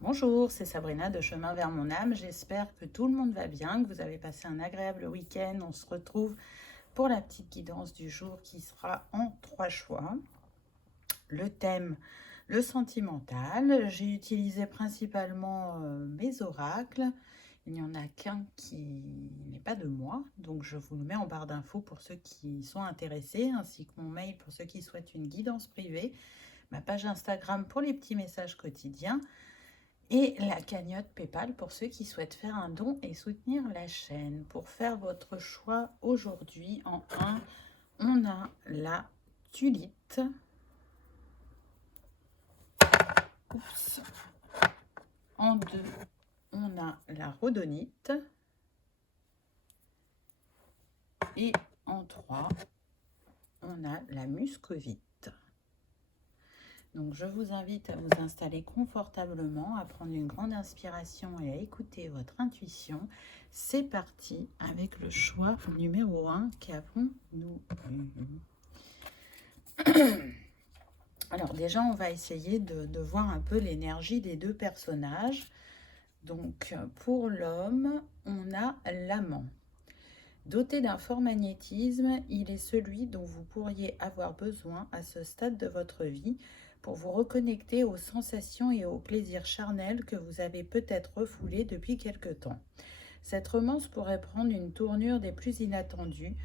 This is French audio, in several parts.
Bonjour, c'est Sabrina de Chemin vers mon âme. J'espère que tout le monde va bien, que vous avez passé un agréable week-end. On se retrouve pour la petite guidance du jour qui sera en 3 choix. Le thème, le sentimental. J'ai utilisé principalement mes oracles. Il n'y en a qu'un qui n'est pas de moi, donc je vous le mets en barre d'infos pour ceux qui sont intéressés, ainsi que mon mail pour ceux qui souhaitent une guidance privée, ma page Instagram pour les petits messages quotidiens et la cagnotte PayPal pour ceux qui souhaitent faire un don et soutenir la chaîne. Pour faire votre choix aujourd'hui, en 1, on a la tulite. Oups. En 2, on a la rhodonite. Et en 3, on a la muscovite. Donc je vous invite à vous installer confortablement, à prendre une grande inspiration et à écouter votre intuition. C'est parti avec le choix numéro 1 qu'avons-nous. Alors déjà, on va essayer de voir un peu l'énergie des deux personnages. Donc pour l'homme, on a l'amant. Doté d'un fort magnétisme, il est celui dont vous pourriez avoir besoin à ce stade de votre vie pour vous reconnecter aux sensations et aux plaisirs charnels que vous avez peut-être refoulés depuis quelque temps. Cette romance pourrait prendre une tournure des plus inattendues,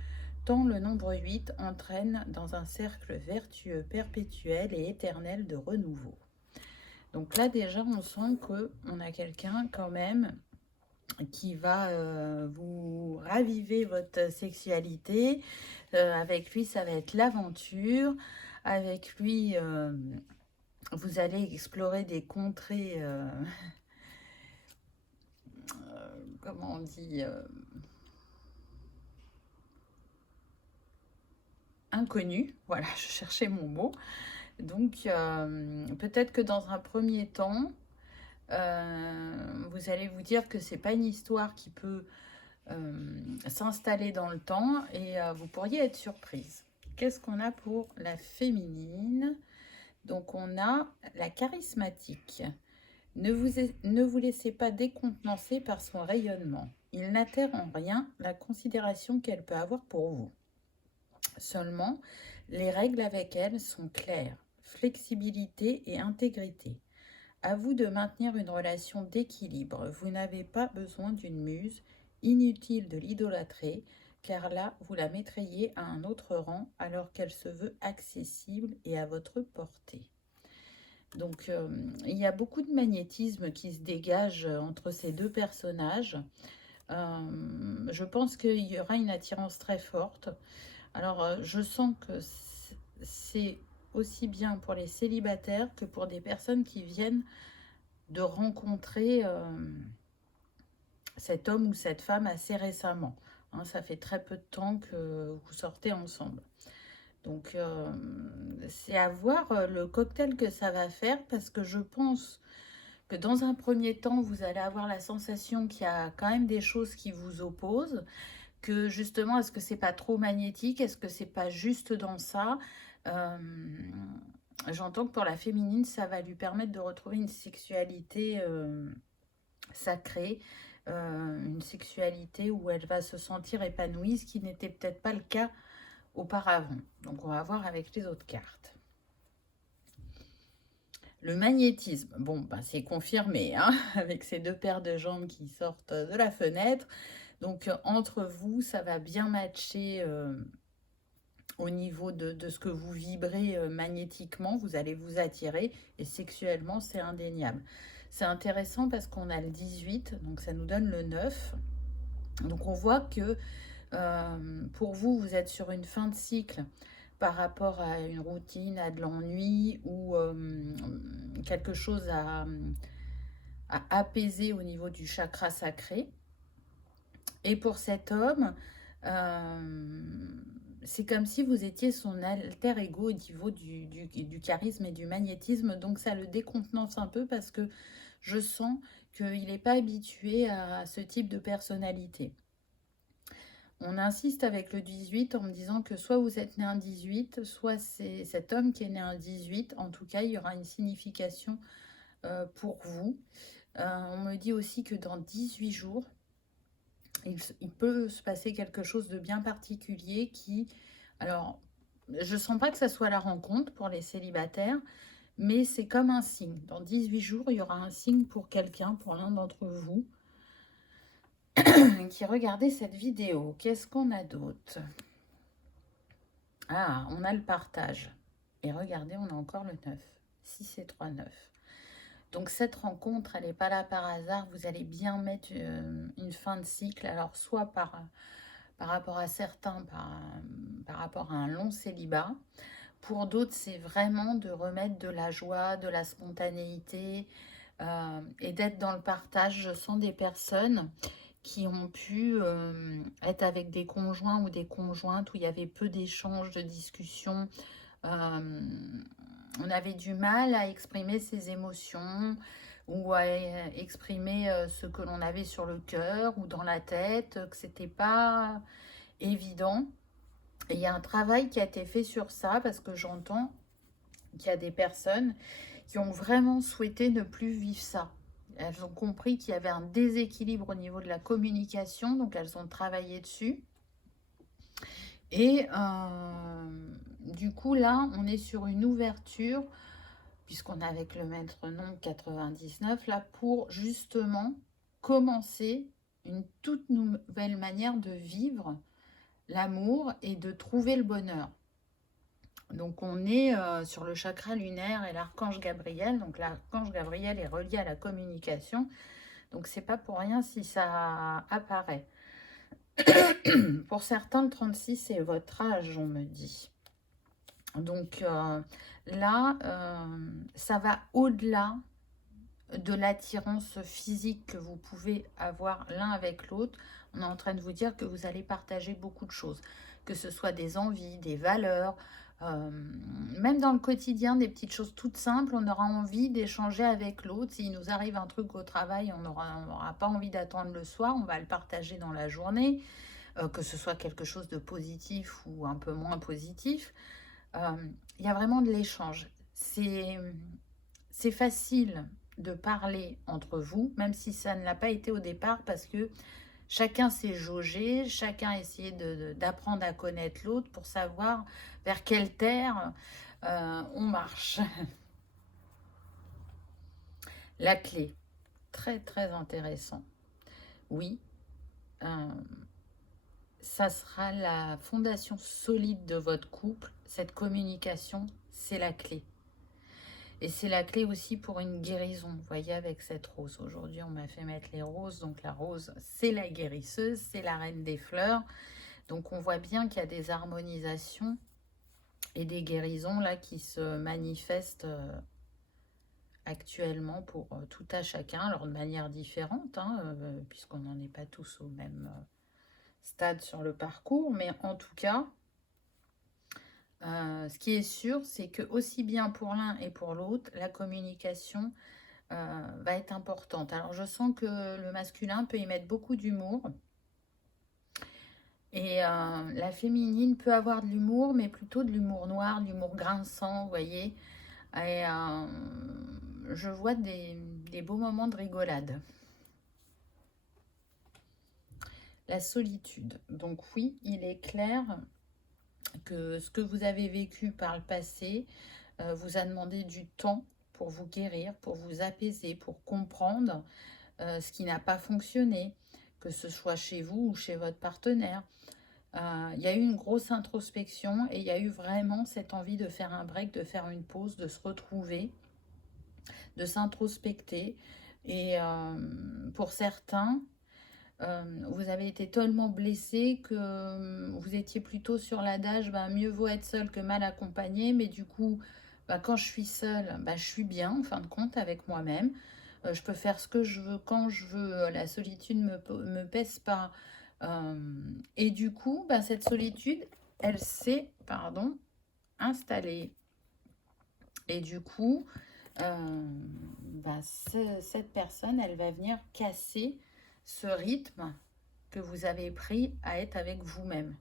tant le nombre 8 entraîne dans un cercle vertueux perpétuel et éternel de renouveau. Donc là déjà on sent qu'on a quelqu'un quand même qui va vous raviver votre sexualité. Avec lui, ça va être l'aventure. Avec lui, vous allez explorer des contrées, comment on dit, inconnues. Voilà, je cherchais mon mot. Donc, peut-être que dans un premier temps, vous allez vous dire que c'est pas une histoire qui peut s'installer dans le temps et vous pourriez être surprise. Qu'est-ce qu'on a pour la féminine? Donc on a la charismatique. Ne vous laissez pas décontenancer par son rayonnement. Il n'altère en rien la considération qu'elle peut avoir pour vous. Seulement, les règles avec elle sont claires, flexibilité et intégrité. À vous de maintenir une relation d'équilibre. Vous n'avez pas besoin d'une muse, inutile de l'idolâtrer, car là, vous la mettriez à un autre rang alors qu'elle se veut accessible et à votre portée. Donc, il y a beaucoup de magnétisme qui se dégage entre ces deux personnages. Je pense qu'il y aura une attirance très forte. Alors, je sens que c'est aussi bien pour les célibataires que pour des personnes qui viennent de rencontrer cet homme ou cette femme assez récemment. Hein, ça fait très peu de temps que vous sortez ensemble. Donc, c'est à voir le cocktail que ça va faire parce que je pense que dans un premier temps, vous allez avoir la sensation qu'il y a quand même des choses qui vous opposent, que justement, est-ce que c'est pas trop magnétique, est-ce que c'est pas juste dans ça. Euh, J'entends que pour la féminine, ça va lui permettre de retrouver une sexualité sacrée, une sexualité où elle va se sentir épanouie, ce qui n'était peut-être pas le cas auparavant. Donc on va voir avec les autres cartes. Le magnétisme, bon, bah, c'est confirmé, hein, avec ces deux paires de jambes qui sortent de la fenêtre. Donc, entre vous, ça va bien matcher au niveau de ce que vous vibrez magnétiquement. Vous allez vous attirer et sexuellement, c'est indéniable. C'est intéressant parce qu'on a le 18, donc ça nous donne le 9. Donc, on voit que pour vous, vous êtes sur une fin de cycle par rapport à une routine, à de l'ennui ou quelque chose à apaiser au niveau du chakra sacré. Et pour cet homme, c'est comme si vous étiez son alter ego au niveau du charisme et du magnétisme. Donc ça le décontenance un peu parce que je sens qu'il n'est pas habitué à ce type de personnalité. On insiste avec le 18 en me disant que soit vous êtes né un 18, soit c'est cet homme qui est né un 18. En tout cas, il y aura une signification pour vous. On me dit aussi que dans 18 jours, il peut se passer quelque chose de bien particulier qui... Alors, je sens pas que ça soit la rencontre pour les célibataires, mais c'est comme un signe. Dans 18 jours, il y aura un signe pour quelqu'un, pour l'un d'entre vous, qui regardait cette vidéo. Qu'est-ce qu'on a d'autre? Ah, on a le partage. Et regardez, on a encore le 9. 6 et 3, 9. Donc cette rencontre, elle n'est pas là par hasard. Vous allez bien mettre une fin de cycle. Alors soit par rapport à certains, par rapport à un long célibat. Pour d'autres, c'est vraiment de remettre de la joie, de la spontanéité et d'être dans le partage. Je sens des personnes qui ont pu être avec des conjoints ou des conjointes où il y avait peu d'échanges, de discussions. On avait du mal à exprimer ses émotions ou à exprimer ce que l'on avait sur le cœur ou dans la tête, que c'était pas évident. Et il y a un travail qui a été fait sur ça parce que j'entends qu'il y a des personnes qui ont vraiment souhaité ne plus vivre ça. Elles ont compris qu'il y avait un déséquilibre au niveau de la communication, donc elles ont travaillé dessus. Et du coup, là, on est sur une ouverture, puisqu'on est avec le maître nombre 99, là, pour justement commencer une toute nouvelle manière de vivre l'amour et de trouver le bonheur. Donc on est sur le chakra lunaire et l'archange Gabriel. Donc l'archange Gabriel est relié à la communication. Donc c'est pas pour rien si ça apparaît. Pour certains, le 36 c'est votre âge, on me dit. Donc là, ça va au-delà de l'attirance physique que vous pouvez avoir l'un avec l'autre. On est en train de vous dire que vous allez partager beaucoup de choses, que ce soit des envies, des valeurs, même dans le quotidien, des petites choses toutes simples, on aura envie d'échanger avec l'autre. S'il nous arrive un truc au travail, on n'aura pas envie d'attendre le soir, on va le partager dans la journée, que ce soit quelque chose de positif ou un peu moins positif. Il y a vraiment de l'échange. C'est facile de parler entre vous, même si ça ne l'a pas été au départ, parce que chacun s'est jaugé, chacun a essayé d'apprendre à connaître l'autre pour savoir vers quelle terre on marche. La clé, très très intéressant. Oui, ça sera la fondation solide de votre couple. Cette communication, c'est la clé. Et c'est la clé aussi pour une guérison. Vous voyez, avec cette rose. Aujourd'hui, on m'a fait mettre les roses. Donc la rose, c'est la guérisseuse, c'est la reine des fleurs. Donc on voit bien qu'il y a des harmonisations et des guérisons là qui se manifestent actuellement pour tout à chacun. Alors de manière différente, hein, puisqu'on n'en est pas tous au même stade sur le parcours. Mais en tout cas... ce qui est sûr, c'est que aussi bien pour l'un et pour l'autre, la communication va être importante. Alors, je sens que le masculin peut y mettre beaucoup d'humour. Et la féminine peut avoir de l'humour, mais plutôt de l'humour noir, de l'humour grinçant, vous voyez. Et je vois des beaux moments de rigolade. La solitude. Donc oui, il est clair que ce que vous avez vécu par le passé vous a demandé du temps pour vous guérir, pour vous apaiser, pour comprendre ce qui n'a pas fonctionné, que ce soit chez vous ou chez votre partenaire. Il y a eu une grosse introspection et il y a eu vraiment cette envie de faire un break, de faire une pause, de se retrouver, de s'introspecter. Et pour certains, vous avez été tellement blessé que vous étiez plutôt sur l'adage mieux vaut être seul que mal accompagné. Mais du coup, quand je suis seule, je suis bien en fin de compte avec moi-même. Je peux faire ce que je veux quand je veux. La solitude ne me pèse pas. Et du coup, cette solitude, elle s'est, installée. Et du coup, cette personne, elle va venir casser ce rythme que vous avez pris à être avec vous-même.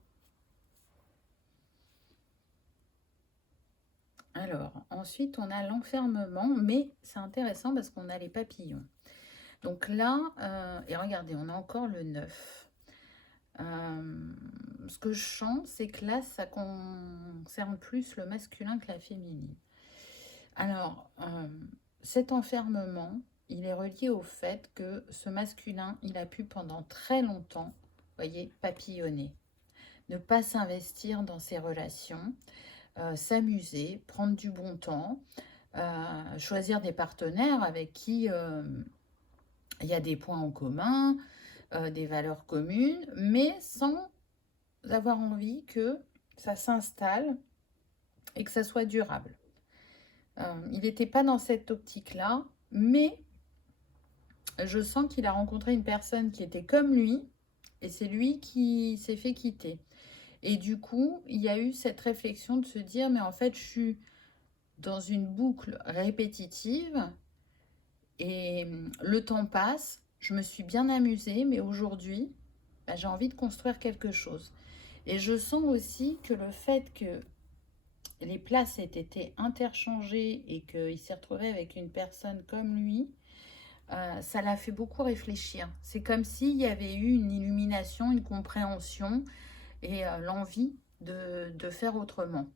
Alors, ensuite, on a l'enfermement, mais c'est intéressant parce qu'on a les papillons. Donc là, et regardez, on a encore le 9. Ce que je sens, c'est que là, ça concerne plus le masculin que la féminine. Alors, cet enfermement, il est relié au fait que ce masculin, il a pu pendant très longtemps, voyez, papillonner, ne pas s'investir dans ses relations, s'amuser, prendre du bon temps, choisir des partenaires avec qui il y a des points en commun, des valeurs communes, mais sans avoir envie que ça s'installe et que ça soit durable. Il n'était pas dans cette optique-là, mais je sens qu'il a rencontré une personne qui était comme lui, et c'est lui qui s'est fait quitter. Et du coup, il y a eu cette réflexion de se dire, mais en fait, je suis dans une boucle répétitive, et le temps passe, je me suis bien amusée, mais aujourd'hui, bah, j'ai envie de construire quelque chose. Et je sens aussi que le fait que les places aient été interchangées et qu'il s'est retrouvé avec une personne comme lui, ça l'a fait beaucoup réfléchir. C'est comme s'il y avait eu une illumination, une compréhension et l'envie de faire autrement.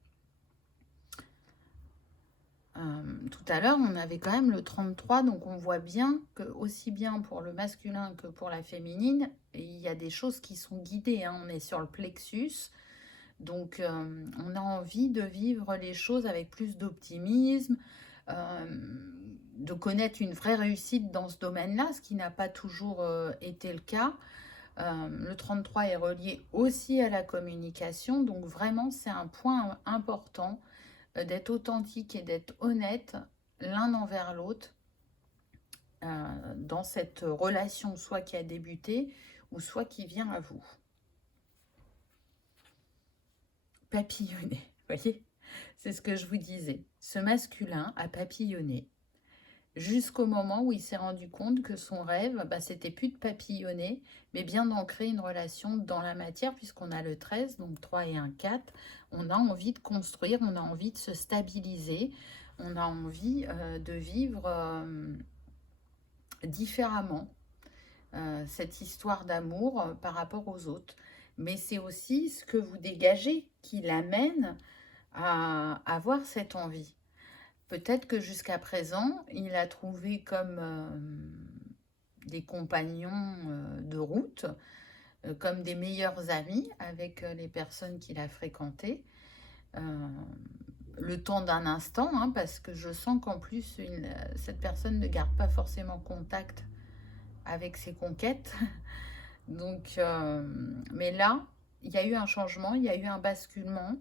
Tout à l'heure, on avait quand même le 33, donc on voit bien que aussi bien pour le masculin que pour la féminine, il y a des choses qui sont guidées, hein. On est sur le plexus, donc on a envie de vivre les choses avec plus d'optimisme, de connaître une vraie réussite dans ce domaine-là, ce qui n'a pas toujours été le cas. Le 33 est relié aussi à la communication, donc vraiment c'est un point important d'être authentique et d'être honnête l'un envers l'autre dans cette relation, soit qui a débuté ou soit qui vient à vous. Papillonner, voyez, c'est ce que je vous disais. Ce masculin a papillonné jusqu'au moment où il s'est rendu compte que son rêve, bah, c'était plus de papillonner, mais bien d'ancrer une relation dans la matière, puisqu'on a le 13, donc 3 et 1, 4. On a envie de construire, on a envie de se stabiliser, on a envie de vivre différemment cette histoire d'amour par rapport aux autres. Mais c'est aussi ce que vous dégagez qui l'amène à avoir cette envie. Peut-être que jusqu'à présent, il a trouvé comme des compagnons de route, comme des meilleurs amis avec les personnes qu'il a fréquentées. Le temps d'un instant, hein, parce que je sens qu'en plus, cette personne ne garde pas forcément contact avec ses conquêtes. Donc, mais là, il y a eu un changement, il y a eu un basculement.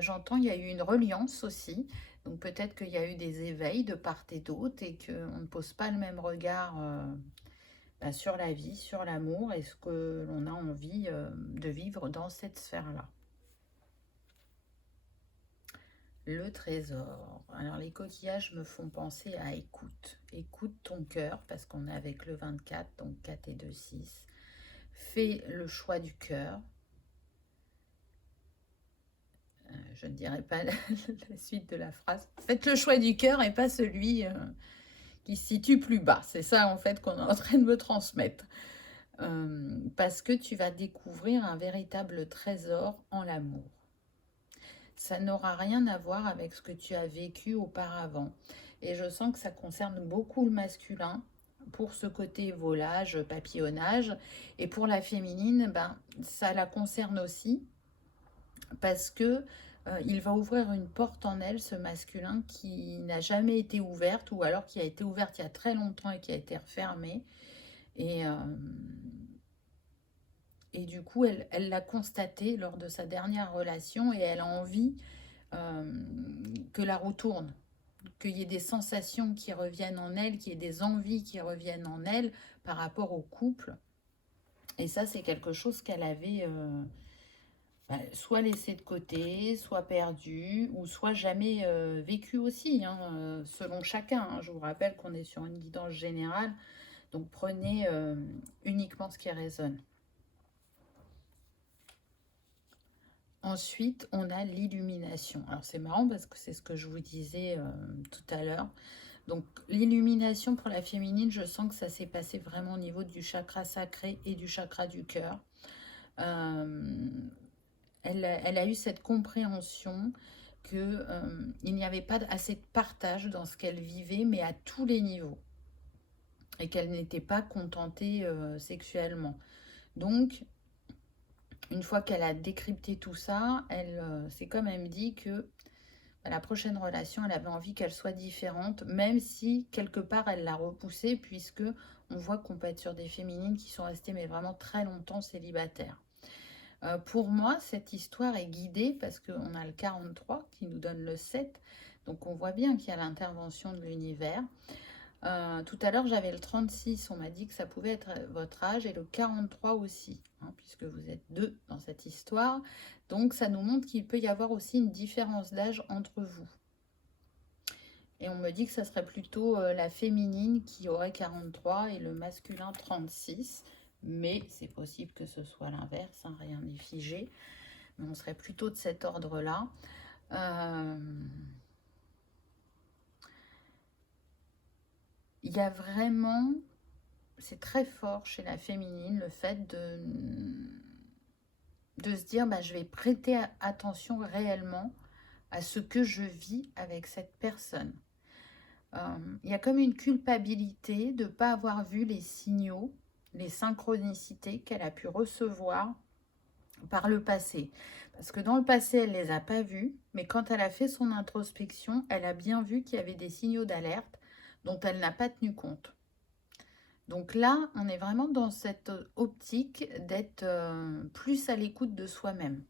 J'entends, il y a eu une reliance aussi. Donc peut-être qu'il y a eu des éveils de part et d'autre et qu'on ne pose pas le même regard sur la vie, sur l'amour et ce que l'on a envie de vivre dans cette sphère-là. Le trésor. Alors les coquillages me font penser à écoute. Écoute ton cœur parce qu'on est avec le 24, donc 4 et 2, 6. Fais le choix du cœur. Je ne dirai pas la suite de la phrase. Faites le choix du cœur et pas celui qui se situe plus bas. C'est ça en fait qu'on est en train de me transmettre. Parce que tu vas découvrir un véritable trésor en l'amour. Ça n'aura rien à voir avec ce que tu as vécu auparavant. Et je sens que ça concerne beaucoup le masculin pour ce côté volage, papillonnage. Et pour la féminine, ben, ça la concerne aussi parce que il va ouvrir une porte en elle, ce masculin, qui n'a jamais été ouverte ou alors qui a été ouverte il y a très longtemps et qui a été refermée. Et du coup, elle l'a constaté lors de sa dernière relation et elle a envie que la roue tourne, qu'il y ait des sensations qui reviennent en elle, qu'il y ait des envies qui reviennent en elle par rapport au couple. Et ça, c'est quelque chose qu'elle avait soit laissé de côté, soit perdu, ou soit jamais vécu aussi, hein, selon chacun. Hein. Je vous rappelle qu'on est sur une guidance générale, donc prenez uniquement ce qui résonne. Ensuite, on a l'illumination. Alors, c'est marrant parce que c'est ce que je vous disais tout à l'heure. Donc, l'illumination pour la féminine, je sens que ça s'est passé vraiment au niveau du chakra sacré et du chakra du cœur. Euh, elle a eu cette compréhension qu'il n'y avait pas assez de partage dans ce qu'elle vivait, mais à tous les niveaux. Et qu'elle n'était pas contentée sexuellement. Donc, une fois qu'elle a décrypté tout ça, c'est comme elle me dit que la prochaine relation, elle avait envie qu'elle soit différente, même si quelque part elle l'a repoussée, puisque on voit qu'on peut être sur des féminines qui sont restées mais vraiment très longtemps célibataires. Pour moi, cette histoire est guidée parce qu'on a le 43 qui nous donne le 7, donc on voit bien qu'il y a l'intervention de l'univers. Tout à l'heure, j'avais le 36, on m'a dit que ça pouvait être votre âge, et le 43 aussi, hein, puisque vous êtes deux dans cette histoire. Donc, ça nous montre qu'il peut y avoir aussi une différence d'âge entre vous. Et on me dit que ça serait plutôt la féminine qui aurait 43 et le masculin 36. Mais c'est possible que ce soit l'inverse, hein, rien n'est figé. Mais on serait plutôt de cet ordre-là. Il y a vraiment, c'est très fort chez la féminine, le fait de se dire, bah, je vais prêter attention réellement à ce que je vis avec cette personne. Il y a comme une culpabilité de ne pas avoir vu les signaux, les synchronicités qu'elle a pu recevoir par le passé. Parce que dans le passé, elle ne les a pas vus, mais quand elle a fait son introspection, elle a bien vu qu'il y avait des signaux d'alerte dont elle n'a pas tenu compte. Donc là, on est vraiment dans cette optique d'être plus à l'écoute de soi-même.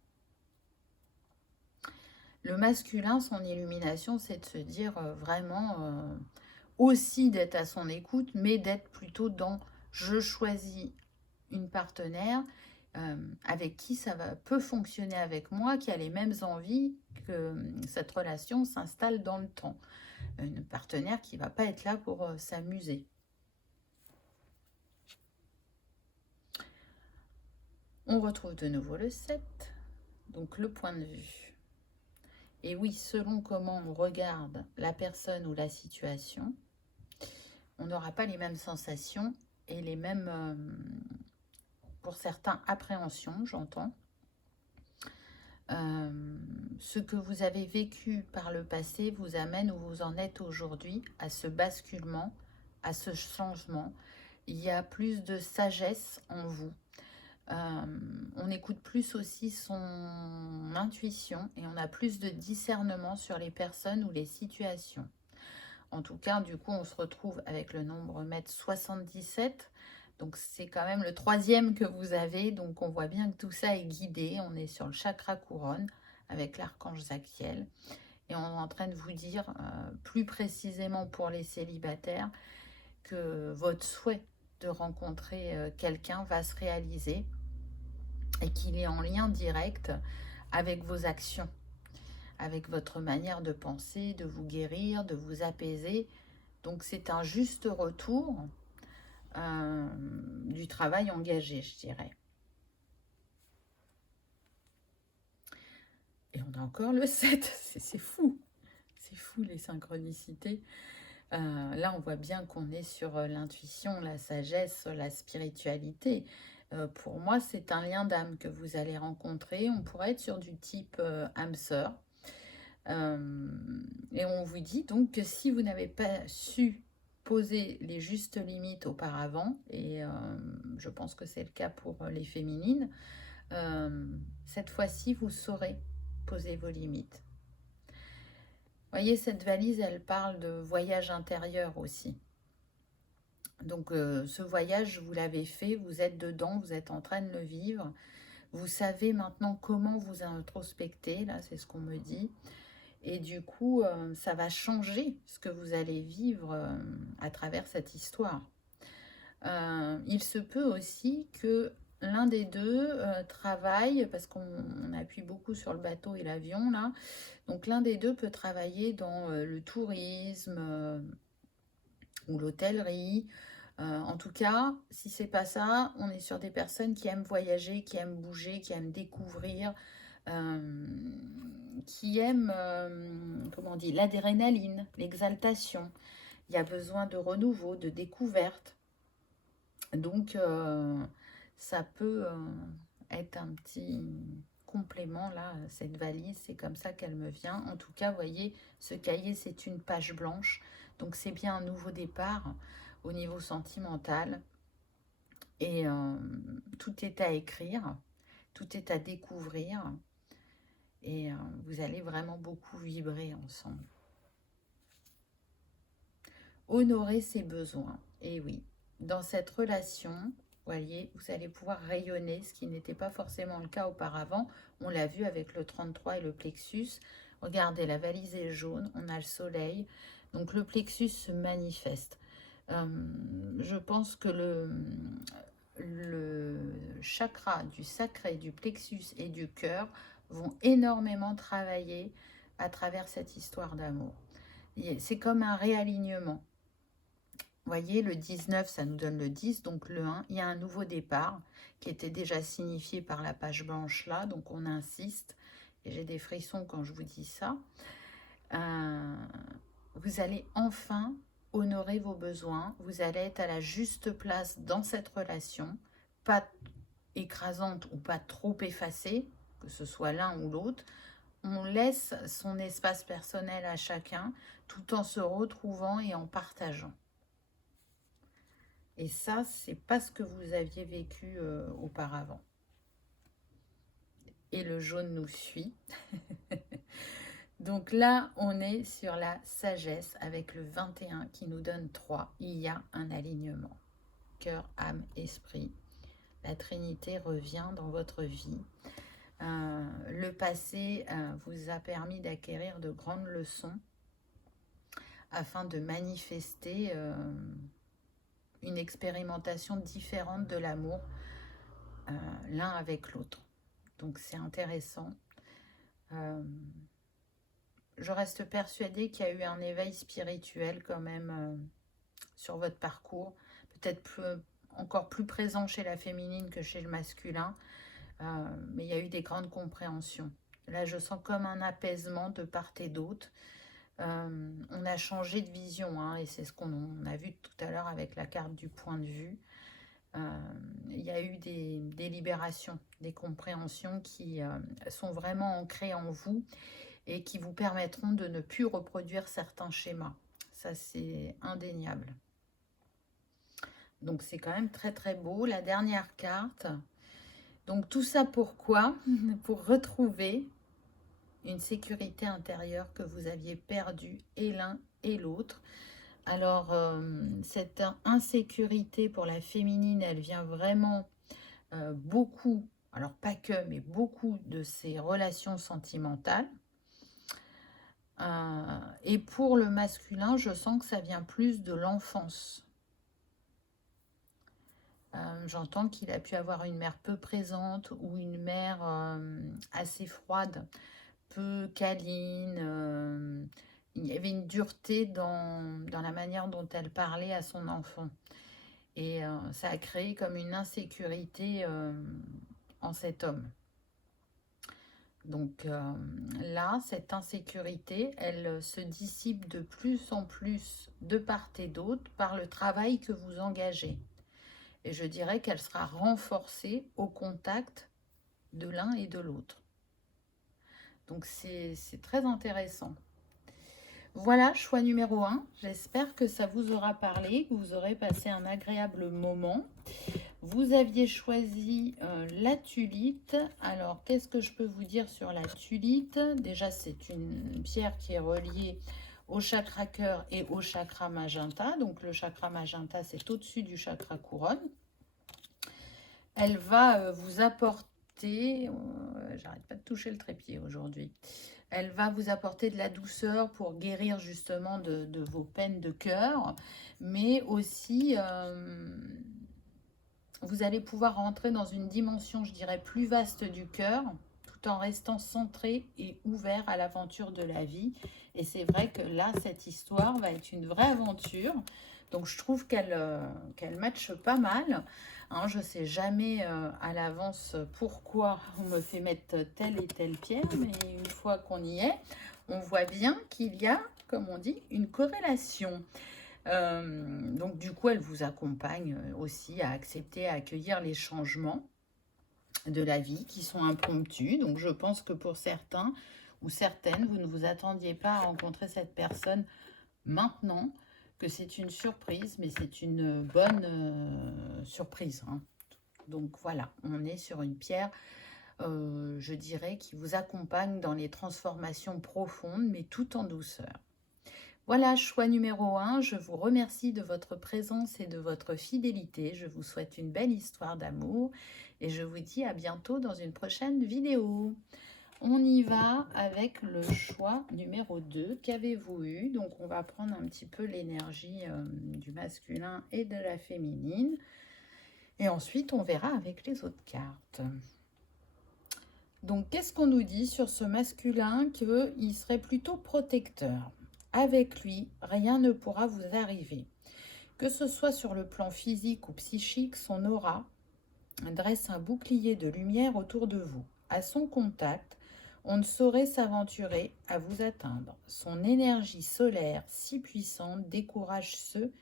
Le masculin, son illumination, c'est de se dire vraiment aussi d'être à son écoute, mais d'être plutôt dans je choisis une partenaire avec qui peut fonctionner avec moi, qui a les mêmes envies, que cette relation s'installe dans le temps. Une partenaire qui ne va pas être là pour s'amuser. On retrouve de nouveau le 7, donc le point de vue. Et oui, selon comment on regarde la personne ou la situation, on n'aura pas les mêmes sensations et les mêmes, pour certains, appréhensions, j'entends. Ce que vous avez vécu par le passé vous amène où vous en êtes aujourd'hui, à ce basculement, à ce changement. Il y a plus de sagesse en vous. On écoute plus aussi son intuition et on a plus de discernement sur les personnes ou les situations. En tout cas, du coup, on se retrouve avec le nombre mètre 77. Donc, c'est quand même le 3e que vous avez. Donc, on voit bien que tout ça est guidé. On est sur le chakra couronne avec l'archange Zachiel. Et on est en train de vous dire, plus précisément pour les célibataires, que votre souhait de rencontrer quelqu'un va se réaliser et qu'il est en lien direct avec vos actions, avec votre manière de penser, de vous guérir, de vous apaiser. Donc c'est un juste retour du travail engagé, je dirais. Et on a encore le 7, c'est fou. C'est fou les synchronicités. Là, on voit bien qu'on est sur l'intuition, la sagesse, la spiritualité. Pour moi, c'est un lien d'âme que vous allez rencontrer. On pourrait être sur du type âme sœur. Et on vous dit donc que si vous n'avez pas su poser les justes limites auparavant, et je pense que c'est le cas pour les féminines, cette fois-ci, vous saurez poser vos limites. Vous voyez, cette valise, elle parle de voyage intérieur aussi. Donc, ce voyage, vous l'avez fait, vous êtes dedans, vous êtes en train de le vivre. Vous savez maintenant comment vous introspecter, là, c'est ce qu'on me dit. Et du coup, ça va changer ce que vous allez vivre à travers cette histoire. Il se peut aussi que l'un des deux travaille, parce qu'on appuie beaucoup sur le bateau et l'avion, là. Donc, l'un des deux peut travailler dans le tourisme ou l'hôtellerie. En tout cas, si c'est pas ça, on est sur des personnes qui aiment voyager, qui aiment bouger, qui aiment découvrir, qui aime, comment on dit, l'adrénaline, l'exaltation. Il y a besoin de renouveau, de découverte. Donc, ça peut être un petit complément, là, cette valise, c'est comme ça qu'elle me vient. En tout cas, vous voyez, ce cahier, c'est une page blanche. Donc, c'est bien un nouveau départ au niveau sentimental. Et tout est à écrire, tout est à découvrir. Et vous allez vraiment beaucoup vibrer ensemble. Honorer ses besoins. Et oui, dans cette relation, voyez, vous allez pouvoir rayonner, ce qui n'était pas forcément le cas auparavant. On l'a vu avec le 33 et le plexus. Regardez, la valise est jaune, on a le soleil. Donc le plexus se manifeste. Je pense que le chakra du sacré, du plexus et du cœur vont énormément travailler à travers cette histoire d'amour. C'est comme un réalignement. Vous voyez, le 19, ça nous donne le 10, donc le 1. Il y a un nouveau départ qui était déjà signifié par la page blanche là, donc on insiste. Et j'ai des frissons quand je vous dis ça. Vous allez enfin honorer vos besoins. Vous allez être à la juste place dans cette relation. Pas écrasante ou pas trop effacée, que ce soit l'un ou l'autre. On laisse son espace personnel à chacun tout en se retrouvant et en partageant. Et ça, c'est pas ce que vous aviez vécu auparavant. Et le jaune nous suit. Donc là, on est sur la sagesse avec le 21 qui nous donne 3. Il y a un alignement. Cœur, âme, esprit. La Trinité revient dans votre vie. Le passé vous a permis d'acquérir de grandes leçons afin de manifester une expérimentation différente de l'amour l'un avec l'autre. Donc c'est intéressant. Je reste persuadée qu'il y a eu un éveil spirituel quand même sur votre parcours, peut-être encore plus présent chez la féminine que chez le masculin, mais il y a eu des grandes compréhensions. Là, je sens comme un apaisement de part et d'autre. On a changé de vision, hein, et c'est ce qu'on a vu tout à l'heure avec la carte du point de vue. Il y a eu des libérations, des compréhensions qui sont vraiment ancrées en vous et qui vous permettront de ne plus reproduire certains schémas. Ça, c'est indéniable. Donc, c'est quand même très, très beau. La dernière carte. Donc, tout ça pourquoi? Pour retrouver une sécurité intérieure que vous aviez perdue et l'un et l'autre. Alors, cette insécurité pour la féminine, elle vient vraiment beaucoup, alors pas que, mais beaucoup de ces relations sentimentales. Et pour le masculin, je sens que ça vient plus de l'enfance. J'entends qu'il a pu avoir une mère peu présente ou une mère assez froide, peu câline. Il y avait une dureté dans la manière dont elle parlait à son enfant. Et ça a créé comme une insécurité en cet homme. Donc là, cette insécurité, elle se dissipe de plus en plus de part et d'autre par le travail que vous engagez. Et je dirais qu'elle sera renforcée au contact de l'un et de l'autre. Donc c'est très intéressant. Voilà, choix numéro 1. J'espère que ça vous aura parlé, que vous aurez passé un agréable moment. Vous aviez choisi la tulite. Alors, qu'est-ce que je peux vous dire sur la tulite? Déjà, c'est une pierre qui est reliée au chakra cœur et au chakra magenta. Donc, le chakra magenta, c'est au-dessus du chakra couronne. Elle va vous apporter... J'arrête pas de toucher le trépied aujourd'hui. Elle va vous apporter de la douceur pour guérir justement de vos peines de cœur. Mais aussi... vous allez pouvoir rentrer dans une dimension, je dirais, plus vaste du cœur, tout en restant centré et ouvert à l'aventure de la vie. Et c'est vrai que là, cette histoire va être une vraie aventure, Donc, je trouve qu'elle matche pas mal. Hein, je ne sais jamais à l'avance pourquoi on me fait mettre telle et telle pierre, mais une fois qu'on y est, on voit bien qu'il y a, comme on dit, une corrélation. Donc, du coup, elle vous accompagne aussi à accepter, à accueillir les changements de la vie qui sont impromptus. Donc, je pense que pour certains ou certaines, vous ne vous attendiez pas à rencontrer cette personne maintenant, que c'est une surprise, mais c'est une bonne surprise. Hein. Donc, voilà, on est sur une pierre, je dirais, qui vous accompagne dans les transformations profondes, mais tout en douceur. Voilà, choix numéro 1. Je vous remercie de votre présence et de votre fidélité. Je vous souhaite une belle histoire d'amour et je vous dis à bientôt dans une prochaine vidéo. On y va avec le choix numéro 2. Qu'avez-vous eu? Donc, on va prendre un petit peu l'énergie du masculin et de la féminine. Et ensuite, on verra avec les autres cartes. Donc, qu'est-ce qu'on nous dit sur ce masculin? Qu'il serait plutôt protecteur. Avec lui, rien ne pourra vous arriver. Que ce soit sur le plan physique ou psychique, son aura dresse un bouclier de lumière autour de vous. À son contact, on ne saurait s'aventurer à vous atteindre. Son énergie solaire si puissante décourage ceux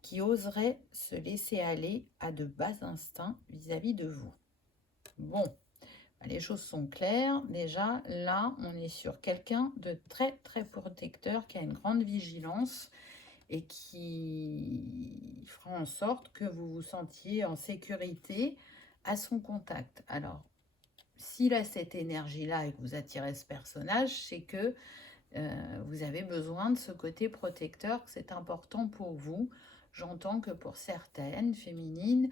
qui oseraient se laisser aller à de bas instincts vis-à-vis de vous. Bon, les choses sont claires. Déjà, là, on est sur quelqu'un de très, très protecteur, qui a une grande vigilance et qui fera en sorte que vous vous sentiez en sécurité à son contact. Alors, s'il a cette énergie-là et que vous attirez ce personnage, c'est que vous avez besoin de ce côté protecteur, que c'est important pour vous. J'entends que pour certaines féminines,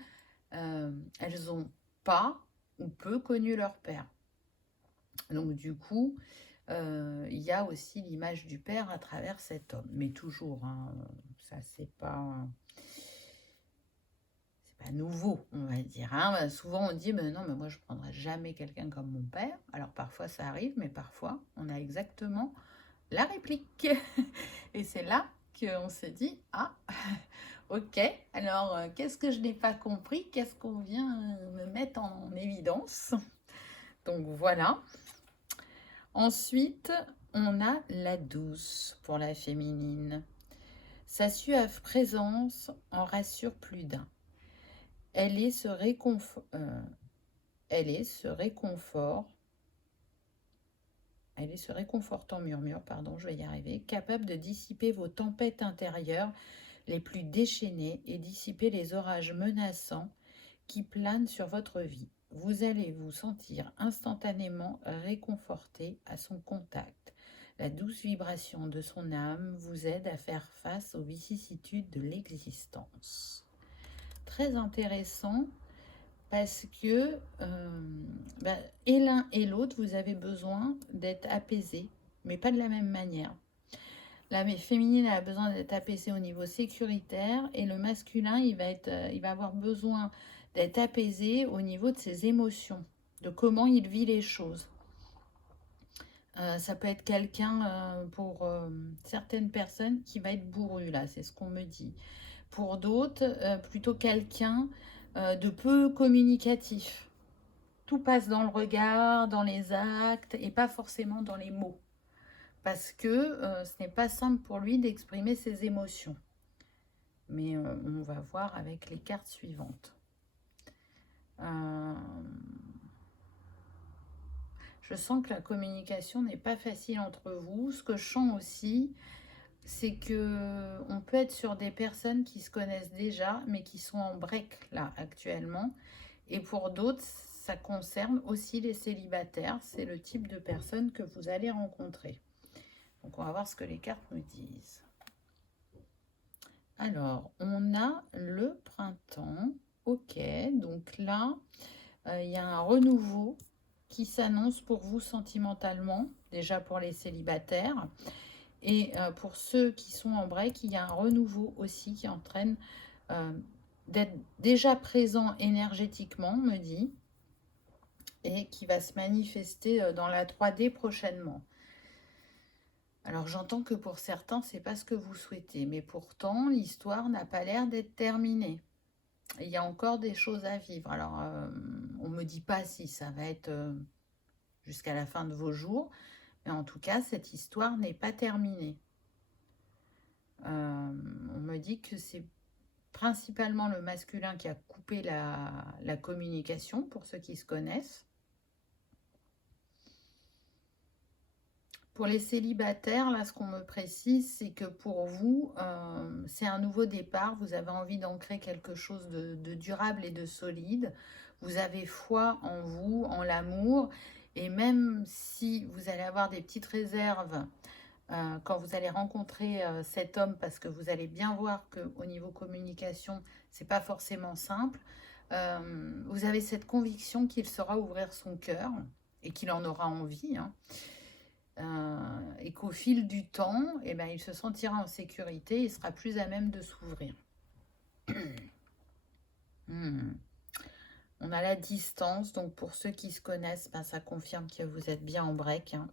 elles n'ont pas ou peu connu leur père. Donc du coup, il y a aussi l'image du père à travers cet homme. Mais toujours, hein, ça c'est pas nouveau, on va dire. Hein. Souvent on dit, non, mais moi je ne prendrai jamais quelqu'un comme mon père. Alors parfois ça arrive, mais parfois on a exactement la réplique. Et c'est là qu'on se dit, ah, ok, alors qu'est-ce que je n'ai pas compris? Qu'est-ce qu'on vient me mettre en évidence? Donc voilà. Ensuite, on a la douce pour la féminine. Sa suave présence en rassure plus d'un. Elle est ce réconfort, réconfortant murmure, pardon, je vais y arriver, capable de dissiper vos tempêtes intérieures les plus déchaînées et dissiper les orages menaçants qui planent sur votre vie. Vous allez vous sentir instantanément réconforté à son contact. La douce vibration de son âme vous aide à faire face aux vicissitudes de l'existence. Très intéressant parce que et l'un et l'autre, vous avez besoin d'être apaisé, mais pas de la même manière. La féminine a besoin d'être apaisée au niveau sécuritaire et le masculin, il va avoir besoin d'être apaisé au niveau de ses émotions, de comment il vit les choses. Ça peut être quelqu'un, pour certaines personnes, qui va être bourru, là, c'est ce qu'on me dit. Pour d'autres, plutôt quelqu'un de peu communicatif. Tout passe dans le regard, dans les actes et pas forcément dans les mots. Parce que ce n'est pas simple pour lui d'exprimer ses émotions. Mais on va voir avec les cartes suivantes. Je sens que la communication n'est pas facile entre vous. Ce que je sens aussi, c'est que on peut être sur des personnes qui se connaissent déjà, mais qui sont en break là actuellement. Et pour d'autres, ça concerne aussi les célibataires. C'est le type de personnes que vous allez rencontrer. Donc on va voir ce que les cartes nous disent. Alors, on a le printemps. Ok, donc là, il y a un renouveau qui s'annonce pour vous sentimentalement, déjà pour les célibataires. Et pour ceux qui sont en break, il y a un renouveau aussi qui entraîne d'être déjà présent énergétiquement, on me dit, et qui va se manifester dans la 3D prochainement. Alors j'entends que pour certains, c'est pas ce que vous souhaitez, mais pourtant l'histoire n'a pas l'air d'être terminée. Il y a encore des choses à vivre. Alors on me dit pas si ça va être jusqu'à la fin de vos jours, mais en tout cas cette histoire n'est pas terminée. On me dit que c'est principalement le masculin qui a coupé la communication, pour ceux qui se connaissent. Pour les célibataires, là, ce qu'on me précise, c'est que pour vous, c'est un nouveau départ. Vous avez envie d'ancrer quelque chose de durable et de solide. Vous avez foi en vous, en l'amour. Et même si vous allez avoir des petites réserves quand vous allez rencontrer cet homme, parce que vous allez bien voir qu'au niveau communication, c'est pas forcément simple, vous avez cette conviction qu'il saura ouvrir son cœur et qu'il en aura envie, hein. Et qu'au fil du temps, eh ben, il se sentira en sécurité et sera plus à même de s'ouvrir. On a la distance, donc pour ceux qui se connaissent, ben, ça confirme que vous êtes bien en break, hein.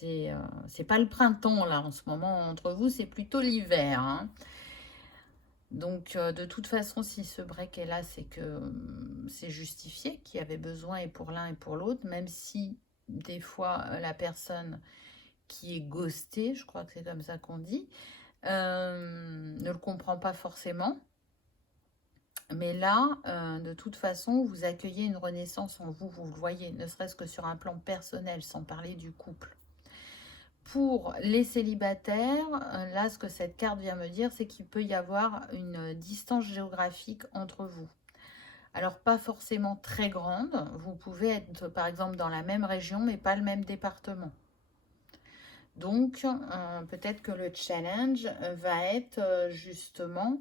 C'est pas le printemps là en ce moment entre vous, c'est plutôt l'hiver, hein. Donc de toute façon, si ce break est là, c'est que c'est justifié, qu'il y avait besoin et pour l'un et pour l'autre, même si des fois la personne qui est ghostée, je crois que c'est comme ça qu'on dit, ne le comprend pas forcément. Mais là, de toute façon, vous accueillez une renaissance en vous, vous le voyez, ne serait-ce que sur un plan personnel, sans parler du couple. Pour les célibataires, là, ce que cette carte vient me dire, c'est qu'il peut y avoir une distance géographique entre vous. Alors, pas forcément très grande. Vous pouvez être, par exemple, dans la même région, mais pas le même département. Donc, peut-être que le challenge va être justement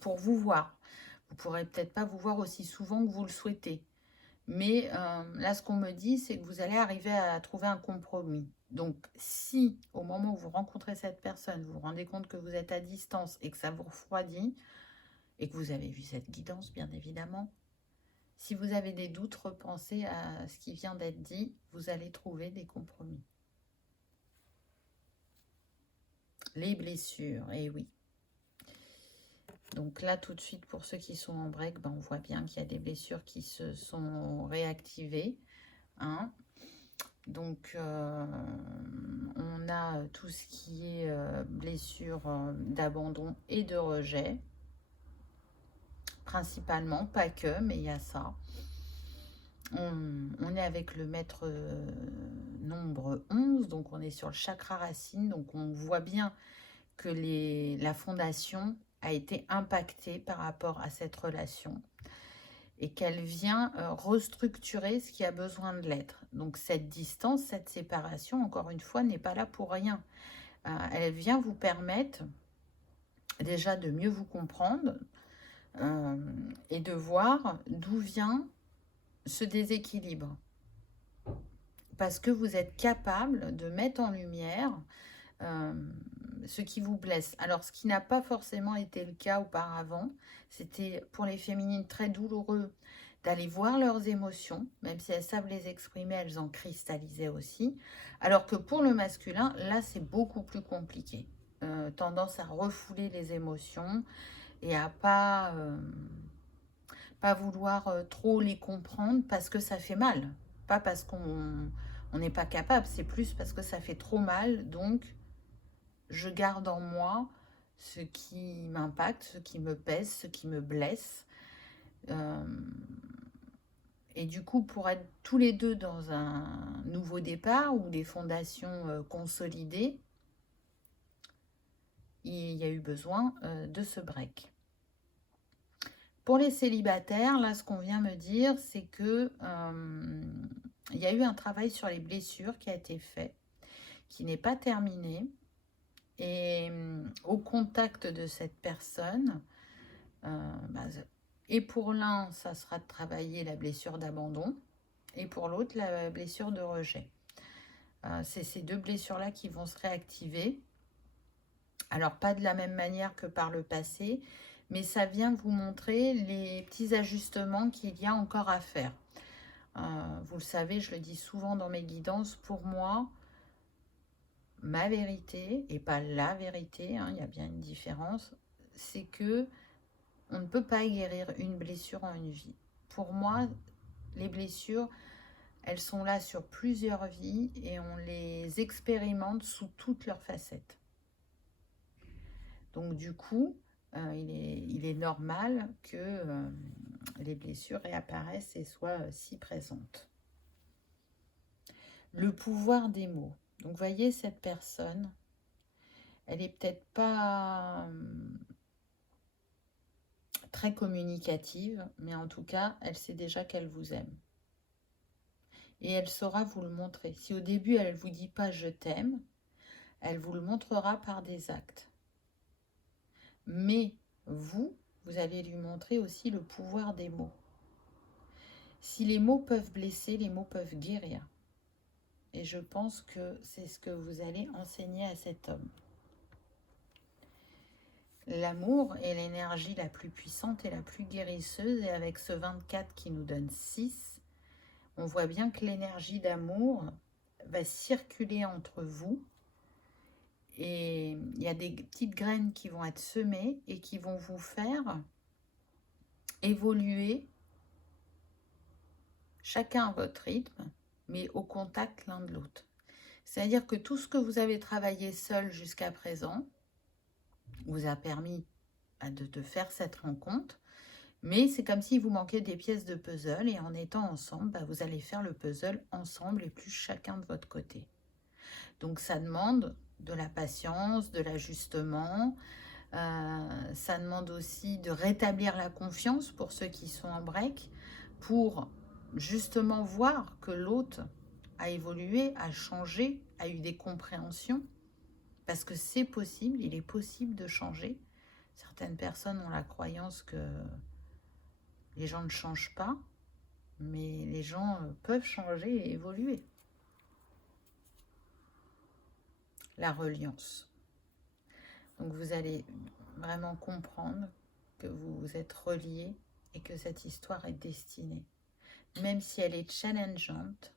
pour vous voir. Vous pourrez peut-être pas vous voir aussi souvent que vous le souhaitez. Mais là, ce qu'on me dit, c'est que vous allez arriver à trouver un compromis. Donc, si au moment où vous rencontrez cette personne, vous vous rendez compte que vous êtes à distance et que ça vous refroidit, et que vous avez vu cette guidance, bien évidemment, si vous avez des doutes, repensez à ce qui vient d'être dit, vous allez trouver des compromis. Les blessures, eh oui. Donc là, tout de suite, pour ceux qui sont en break, ben, on voit bien qu'il y a des blessures qui se sont réactivées, hein. Donc, on a tout ce qui est blessure d'abandon et de rejet, principalement, pas que, mais il y a ça. On est avec le maître nombre 11, donc on est sur le chakra racine, donc on voit bien que la fondation a été impactée par rapport à cette relation et qu'elle vient restructurer ce qui a besoin de l'être. Donc cette distance, cette séparation, encore une fois, n'est pas là pour rien. Elle vient vous permettre déjà de mieux vous comprendre et de voir d'où vient ce déséquilibre. Parce que vous êtes capable de mettre en lumière ce qui vous blesse. Alors, ce qui n'a pas forcément été le cas auparavant, c'était pour les féminines très douloureux d'aller voir leurs émotions, même si elles savent les exprimer, elles en cristallisaient aussi. Alors que pour le masculin, là, c'est beaucoup plus compliqué. Tendance à refouler les émotions et à pas vouloir trop les comprendre parce que ça fait mal. Pas parce qu'on n'est pas capable, c'est plus parce que ça fait trop mal, donc je garde en moi ce qui m'impacte, ce qui me pèse, ce qui me blesse. Et du coup, pour être tous les deux dans un nouveau départ ou des fondations consolidées, il y a eu besoin de ce break. Pour les célibataires, là, ce qu'on vient me dire, c'est que il y a eu un travail sur les blessures qui a été fait, qui n'est pas terminé. Et au contact de cette personne, et pour l'un, ça sera de travailler la blessure d'abandon, et pour l'autre, la blessure de rejet. C'est ces deux blessures-là qui vont se réactiver. Alors, pas de la même manière que par le passé, mais ça vient vous montrer les petits ajustements qu'il y a encore à faire. Vous le savez, je le dis souvent dans mes guidances, pour moi, ma vérité, et pas la vérité, hein, il y a bien une différence, c'est que on ne peut pas guérir une blessure en une vie. Pour moi, les blessures, elles sont là sur plusieurs vies et on les expérimente sous toutes leurs facettes. Donc du coup, il est normal que les blessures réapparaissent et soient si présentes. Le pouvoir des mots. Donc vous voyez, cette personne, elle n'est peut-être pas très communicative, mais en tout cas, elle sait déjà qu'elle vous aime. Et elle saura vous le montrer. Si au début, elle ne vous dit pas « je t'aime », elle vous le montrera par des actes. Mais vous allez lui montrer aussi le pouvoir des mots. Si les mots peuvent blesser, les mots peuvent guérir. Et je pense que c'est ce que vous allez enseigner à cet homme. L'amour est l'énergie la plus puissante et la plus guérisseuse. Et avec ce 24 qui nous donne 6, on voit bien que l'énergie d'amour va circuler entre vous. Et il y a des petites graines qui vont être semées et qui vont vous faire évoluer chacun à votre rythme, mais au contact l'un de l'autre. C'est-à-dire que tout ce que vous avez travaillé seul jusqu'à présent vous a permis de faire cette rencontre, mais c'est comme s'il vous manquait des pièces de puzzle et en étant ensemble, vous allez faire le puzzle ensemble et plus chacun de votre côté. Donc ça demande de la patience, de l'ajustement, ça demande aussi de rétablir la confiance pour ceux qui sont en break, pour justement voir que l'autre a évolué, a changé, a eu des compréhensions, parce que c'est possible, il est possible de changer. Certaines personnes ont la croyance que les gens ne changent pas, mais les gens peuvent changer et évoluer. La reliance. Donc vous allez vraiment comprendre que vous vous êtes reliés et que cette histoire est destinée. Même si elle est challengeante,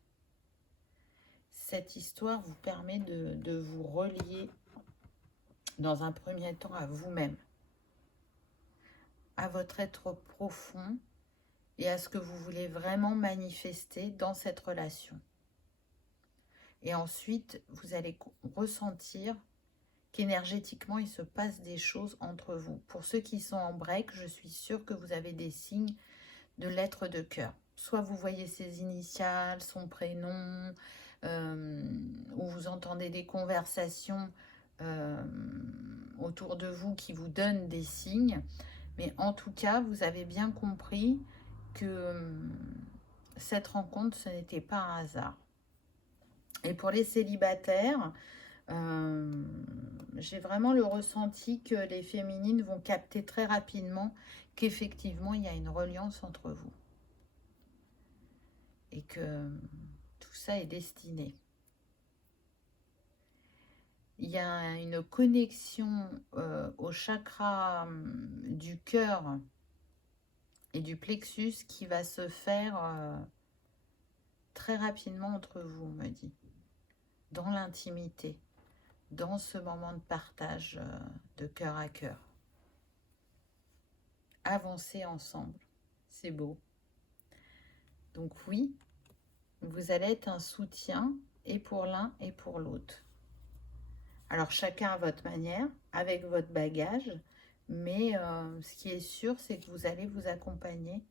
cette histoire vous permet de vous relier dans un premier temps à vous-même, à votre être profond et à ce que vous voulez vraiment manifester dans cette relation. Et ensuite, vous allez ressentir qu'énergétiquement, il se passe des choses entre vous. Pour ceux qui sont en break, je suis sûre que vous avez des signes de lettres de cœur. Soit vous voyez ses initiales, son prénom, ou vous entendez des conversations autour de vous qui vous donnent des signes. Mais en tout cas, vous avez bien compris que cette rencontre, ce n'était pas un hasard. Et pour les célibataires, j'ai vraiment le ressenti que les féminines vont capter très rapidement qu'effectivement, il y a une reliance entre vous. Et que tout ça est destiné. Il y a une connexion au chakra du cœur et du plexus qui va se faire très rapidement entre vous, on me dit. Dans l'intimité, dans ce moment de partage de cœur à cœur. Avancer ensemble, c'est beau. Donc oui, vous allez être un soutien et pour l'un et pour l'autre. Alors chacun à votre manière, avec votre bagage, mais ce qui est sûr, c'est que vous allez vous accompagner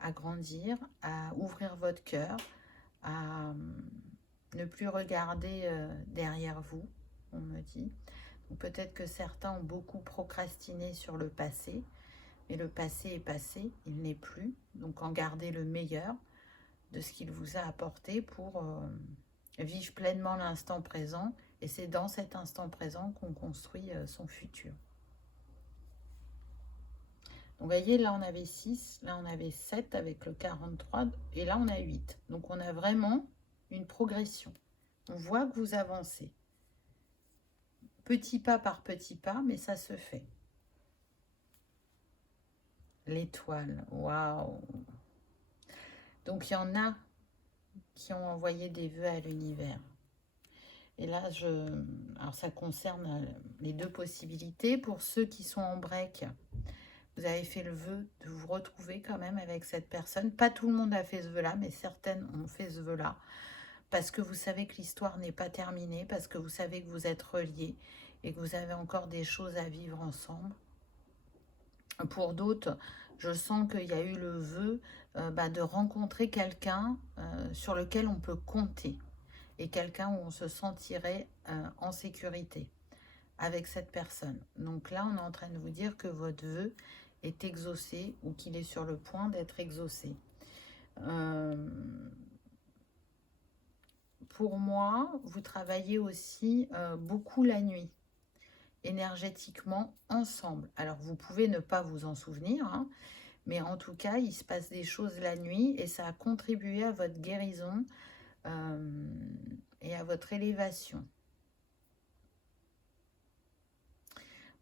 à grandir, à ouvrir votre cœur, à ne plus regarder derrière vous, on me dit. Peut-être que certains ont beaucoup procrastiné sur le passé, mais le passé est passé, il n'est plus. Donc en gardez le meilleur de ce qu'il vous a apporté pour vivre pleinement l'instant présent. Et c'est dans cet instant présent qu'on construit son futur. Donc vous voyez, là on avait 6, là on avait 7 avec le 43, et là on a 8. Donc on a vraiment une progression. On voit que vous avancez. Petit pas par petit pas, mais ça se fait. L'étoile, waouh! Donc, il y en a qui ont envoyé des vœux à l'univers. Et là, alors ça concerne les deux possibilités. Pour ceux qui sont en break, vous avez fait le vœu de vous retrouver quand même avec cette personne. Pas tout le monde a fait ce vœu-là, mais certaines ont fait ce vœu-là. Parce que vous savez que l'histoire n'est pas terminée, parce que vous savez que vous êtes reliés et que vous avez encore des choses à vivre ensemble. Pour d'autres, je sens qu'il y a eu le vœu de rencontrer quelqu'un sur lequel on peut compter. Et quelqu'un où on se sentirait en sécurité avec cette personne. Donc là, on est en train de vous dire que votre vœu est exaucé ou qu'il est sur le point d'être exaucé. Pour moi, vous travaillez aussi beaucoup la nuit, énergétiquement ensemble. Alors, vous pouvez ne pas vous en souvenir, hein, mais en tout cas, il se passe des choses la nuit et ça a contribué à votre guérison et à votre élévation.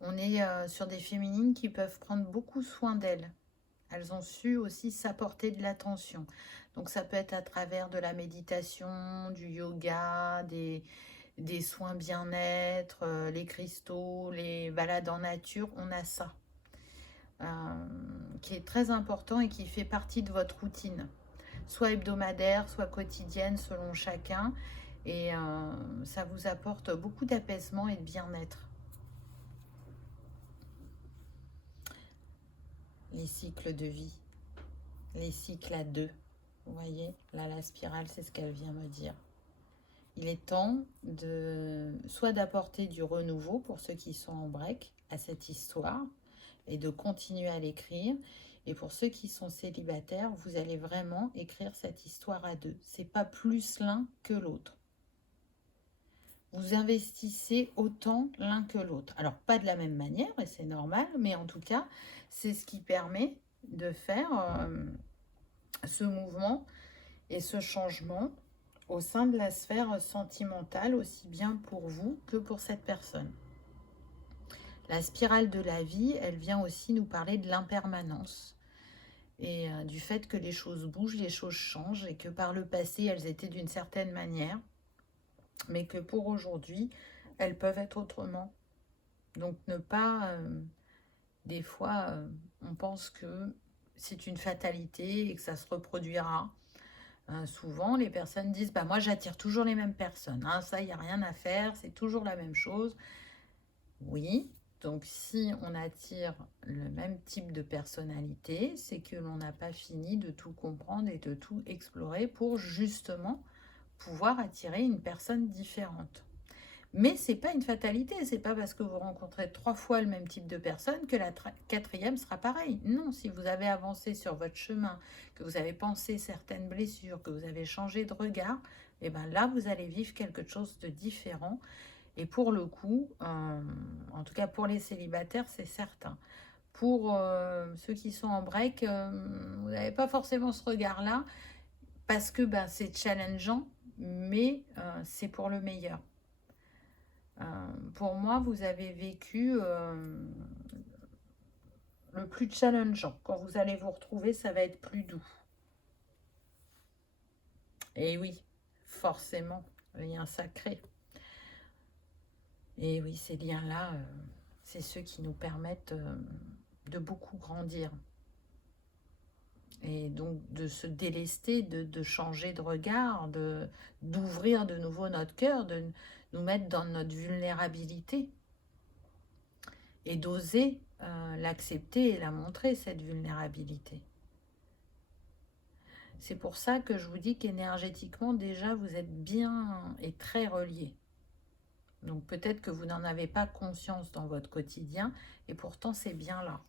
On est sur des féminines qui peuvent prendre beaucoup soin d'elles. Elles ont su aussi s'apporter de l'attention. Donc ça peut être à travers de la méditation, du yoga, des soins bien-être, les cristaux, les balades en nature. On a ça qui est très important et qui fait partie de votre routine. Soit hebdomadaire, soit quotidienne selon chacun. Et ça vous apporte beaucoup d'apaisement et de bien-être. Les cycles de vie, les cycles à deux. Vous voyez, là, la spirale, c'est ce qu'elle vient me dire. Il est temps soit d'apporter du renouveau pour ceux qui sont en break à cette histoire et de continuer à l'écrire. Et pour ceux qui sont célibataires, vous allez vraiment écrire cette histoire à deux. C'est pas plus l'un que l'autre. Vous investissez autant l'un que l'autre. Alors, pas de la même manière, et c'est normal, mais en tout cas, c'est ce qui permet de faire ce mouvement et ce changement au sein de la sphère sentimentale, aussi bien pour vous que pour cette personne. La spirale de la vie, elle vient aussi nous parler de l'impermanence et du fait que les choses bougent, les choses changent et que par le passé, elles étaient d'une certaine manière, mais que pour aujourd'hui, elles peuvent être autrement. Donc ne pas, des fois, on pense que c'est une fatalité et que ça se reproduira. Souvent, les personnes disent « moi, j'attire toujours les mêmes personnes. Hein, ça, il n'y a rien à faire, c'est toujours la même chose. » Oui, donc si on attire le même type de personnalité, c'est que l'on n'a pas fini de tout comprendre et de tout explorer pour justement pouvoir attirer une personne différente. Mais ce n'est pas une fatalité, c'est pas parce que vous rencontrez 3 fois le même type de personne que la 4e sera pareille. Non, si vous avez avancé sur votre chemin, que vous avez pensé certaines blessures, que vous avez changé de regard, et bien là, vous allez vivre quelque chose de différent. Et pour le coup, en tout cas pour les célibataires, c'est certain. Pour ceux qui sont en break, vous n'avez pas forcément ce regard-là, parce que c'est challengeant, mais c'est pour le meilleur. Pour moi, vous avez vécu le plus challengeant. Quand vous allez vous retrouver, ça va être plus doux. Et oui, forcément, lien sacré. Et oui, ces liens-là, c'est ceux qui nous permettent de beaucoup grandir. Et donc de se délester, de changer de regard, d'ouvrir de nouveau notre cœur, de nous mettre dans notre vulnérabilité. Et d'oser l'accepter et la montrer, cette vulnérabilité. C'est pour ça que je vous dis qu'énergétiquement, déjà, vous êtes bien et très reliés. Donc peut-être que vous n'en avez pas conscience dans votre quotidien, et pourtant c'est bien là.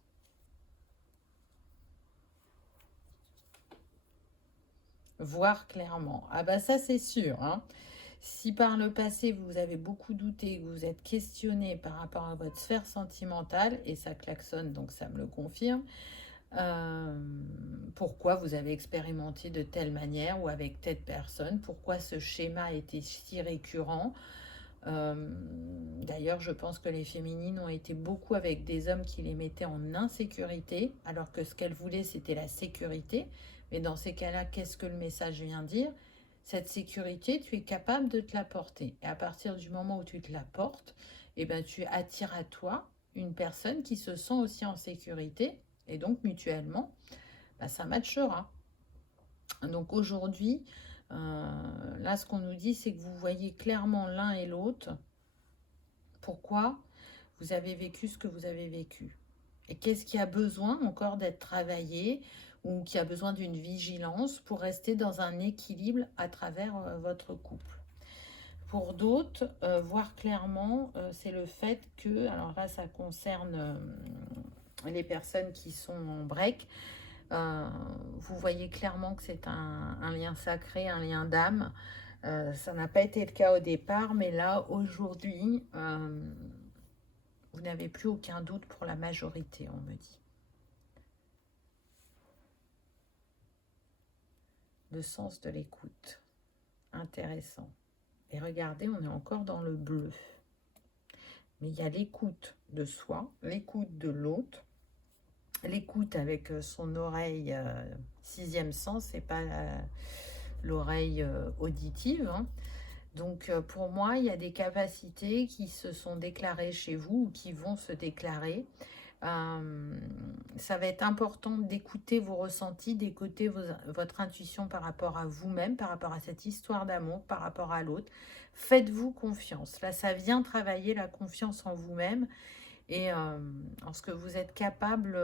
Voir clairement. Ah ça c'est sûr, hein. Si par le passé, vous avez beaucoup douté, que vous êtes questionné par rapport à votre sphère sentimentale, et ça klaxonne, donc ça me le confirme, pourquoi vous avez expérimenté de telle manière ou avec telle personne, pourquoi ce schéma était si récurrent. D'ailleurs, je pense que les féminines ont été beaucoup avec des hommes qui les mettaient en insécurité, alors que ce qu'elles voulaient, c'était la sécurité, Mais dans ces cas-là, qu'est-ce que le message vient dire? Cette sécurité, tu es capable de te l'apporter. Et à partir du moment où tu te l'apportes, eh ben, tu attires à toi une personne qui se sent aussi en sécurité. Et donc, mutuellement, bah, ça matchera. Donc aujourd'hui, là, ce qu'on nous dit, c'est que vous voyez clairement l'un et l'autre. Pourquoi vous avez vécu ce que vous avez vécu? Et qu'est-ce qui a besoin encore d'être travaillé ou qui a besoin d'une vigilance pour rester dans un équilibre à travers votre couple? Pour d'autres, voir clairement, c'est le fait que, alors là, ça concerne les personnes qui sont en break. Vous voyez clairement que c'est un lien sacré, un lien d'âme. Ça n'a pas été le cas au départ, mais là, aujourd'hui, vous n'avez plus aucun doute pour la majorité, on me dit. Le sens de l'écoute. Intéressant. Et regardez, on est encore dans le bleu. Mais il y a l'écoute de soi, l'écoute de l'autre, l'écoute avec son oreille sixième sens, et pas l'oreille auditive. Hein. Donc pour moi, il y a des capacités qui se sont déclarées chez vous ou qui vont se déclarer. Ça va être important d'écouter vos ressentis, d'écouter votre intuition par rapport à vous-même, par rapport à cette histoire d'amour, par rapport à l'autre. Faites-vous confiance. Là, ça vient travailler la confiance en vous-même et en ce que vous êtes capable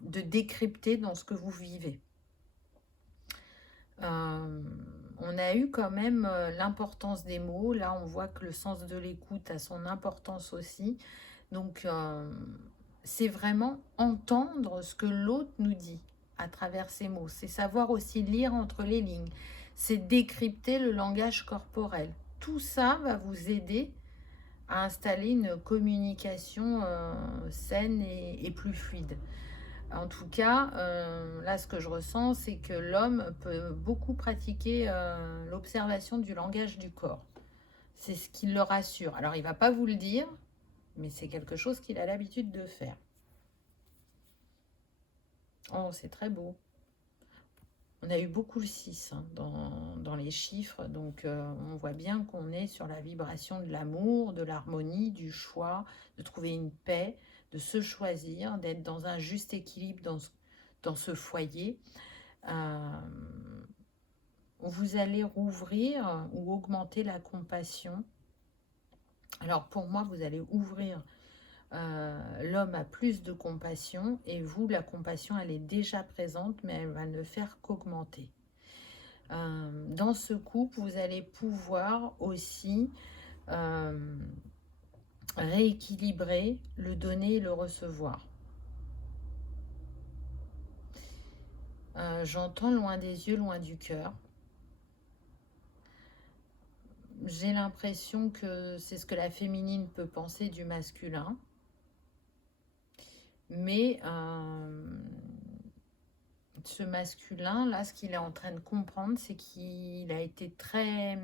de décrypter dans ce que vous vivez. On a eu quand même l'importance des mots. Là, on voit que le sens de l'écoute a son importance aussi. Donc, c'est vraiment entendre ce que l'autre nous dit à travers ces mots. C'est savoir aussi lire entre les lignes. C'est décrypter le langage corporel. Tout ça va vous aider à installer une communication saine et plus fluide. En tout cas, là, ce que je ressens, c'est que l'homme peut beaucoup pratiquer l'observation du langage du corps. C'est ce qui le rassure. Alors, il ne va pas vous le dire, mais c'est quelque chose qu'il a l'habitude de faire. Oh, c'est très beau. On a eu beaucoup le 6 hein, dans les chiffres, donc on voit bien qu'on est sur la vibration de l'amour, de l'harmonie, du choix, de trouver une paix, de se choisir, d'être dans un juste équilibre dans ce foyer. Vous allez rouvrir ou augmenter la compassion. Alors pour moi, vous allez ouvrir l'homme a plus de compassion et vous, la compassion, elle est déjà présente, mais elle va ne faire qu'augmenter. Dans ce couple, vous allez pouvoir aussi rééquilibrer le donner et le recevoir. J'entends loin des yeux, loin du cœur. J'ai l'impression que c'est ce que la féminine peut penser du masculin. Mais ce masculin, là, ce qu'il est en train de comprendre, c'est qu'il a été très...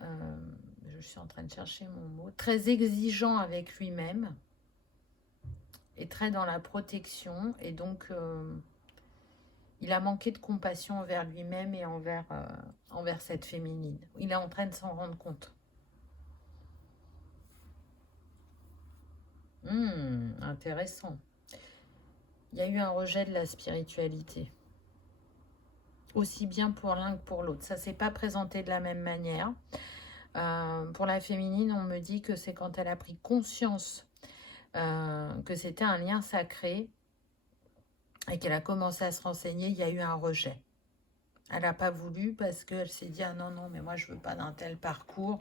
je suis en train de chercher mon mot. Très exigeant avec lui-même. Et très dans la protection. Et donc, il a manqué de compassion envers lui-même et envers cette féminine. Il est en train de s'en rendre compte. Intéressant. Il y a eu un rejet de la spiritualité. Aussi bien pour l'un que pour l'autre. Ça ne s'est pas présenté de la même manière. Pour la féminine, on me dit que c'est quand elle a pris conscience que c'était un lien sacré et qu'elle a commencé à se renseigner, il y a eu un rejet. Elle n'a pas voulu parce qu'elle s'est dit « Ah non, non, mais moi je ne veux pas d'un tel parcours.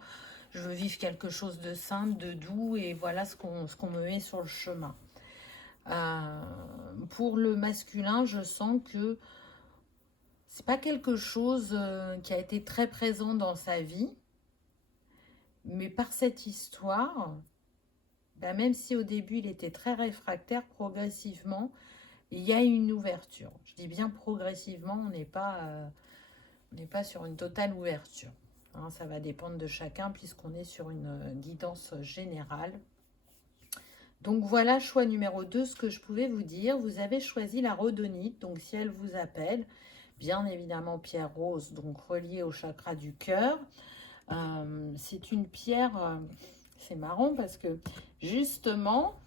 Je veux vivre quelque chose de simple, de doux et voilà ce qu'on me met sur le chemin. » Pour le masculin, je sens que c'est pas quelque chose qui a été très présent dans sa vie, mais par cette histoire, ben même si au début il était très réfractaire, progressivement, il y a une ouverture. Je dis bien progressivement, on n'est pas sur une totale ouverture. Hein, ça va dépendre de chacun puisqu'on est sur une guidance générale. Donc voilà, choix numéro 2, ce que je pouvais vous dire. Vous avez choisi la rhodonite, donc si elle vous appelle, bien évidemment pierre rose, donc reliée au chakra du cœur. C'est une pierre, c'est marrant parce que justement,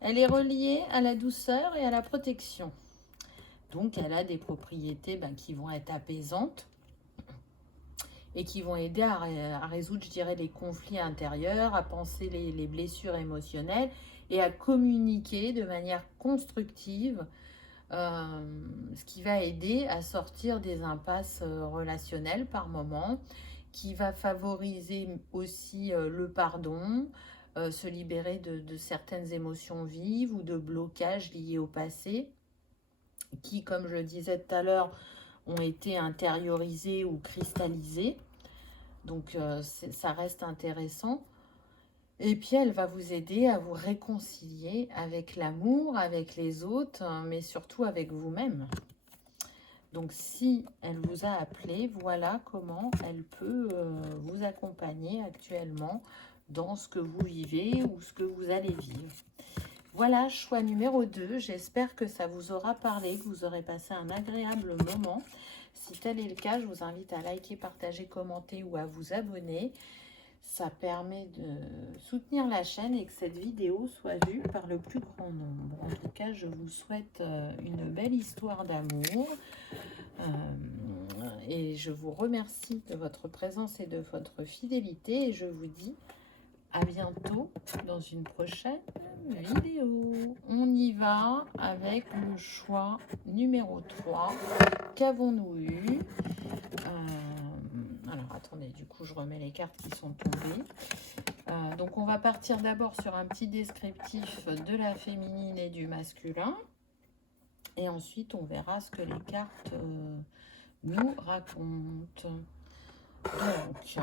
elle est reliée à la douceur et à la protection. Donc elle a des propriétés qui vont être apaisantes et qui vont aider à résoudre, je dirais, les conflits intérieurs, à penser les blessures émotionnelles et à communiquer de manière constructive, ce qui va aider à sortir des impasses relationnelles par moment, qui va favoriser aussi le pardon, se libérer de certaines émotions vives ou de blocages liés au passé, qui, comme je le disais tout à l'heure, ont été intériorisés ou cristallisés. Donc ça reste intéressant. Et puis elle va vous aider à vous réconcilier avec l'amour, avec les autres, mais surtout avec vous-même. Donc si elle vous a appelé, voilà comment elle peut vous accompagner actuellement dans ce que vous vivez ou ce que vous allez vivre. Voilà, choix numéro 2. J'espère que ça vous aura parlé, que vous aurez passé un agréable moment. Si tel est le cas, je vous invite à liker, partager, commenter ou à vous abonner. Ça permet de soutenir la chaîne et que cette vidéo soit vue par le plus grand nombre. En tout cas, je vous souhaite une belle histoire d'amour. Et je vous remercie de votre présence et de votre fidélité. Et je vous dis à bientôt dans une prochaine vidéo. On y va avec le choix numéro 3. Qu'avons-nous eu? Alors, attendez, du coup, je remets les cartes qui sont tombées. Donc, on va partir d'abord sur un petit descriptif de la féminine et du masculin. Et ensuite, on verra ce que les cartes nous racontent. Donc,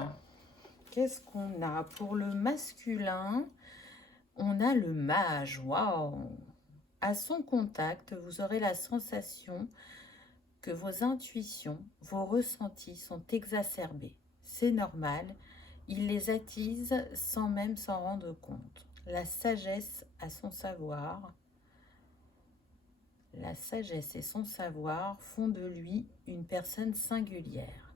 qu'est-ce qu'on a? Pour le masculin, on a le mage. Waouh! À son contact, vous aurez la sensation que vos intuitions, vos ressentis sont exacerbés. C'est normal, il les attise sans même s'en rendre compte. La sagesse a son savoir. La sagesse et son savoir font de lui une personne singulière.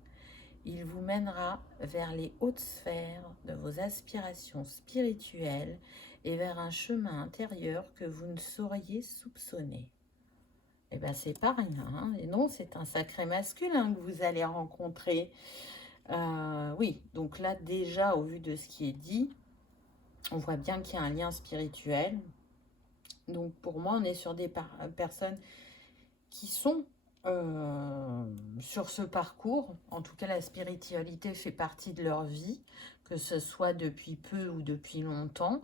Il vous mènera vers les hautes sphères de vos aspirations spirituelles et vers un chemin intérieur que vous ne sauriez soupçonner. Eh bien, c'est pas rien, hein. Et non, c'est un sacré masculin que vous allez rencontrer. Oui, donc là, déjà, au vu de ce qui est dit, on voit bien qu'il y a un lien spirituel. Donc, pour moi, on est sur des personnes qui sont sur ce parcours. En tout cas, la spiritualité fait partie de leur vie, que ce soit depuis peu ou depuis longtemps.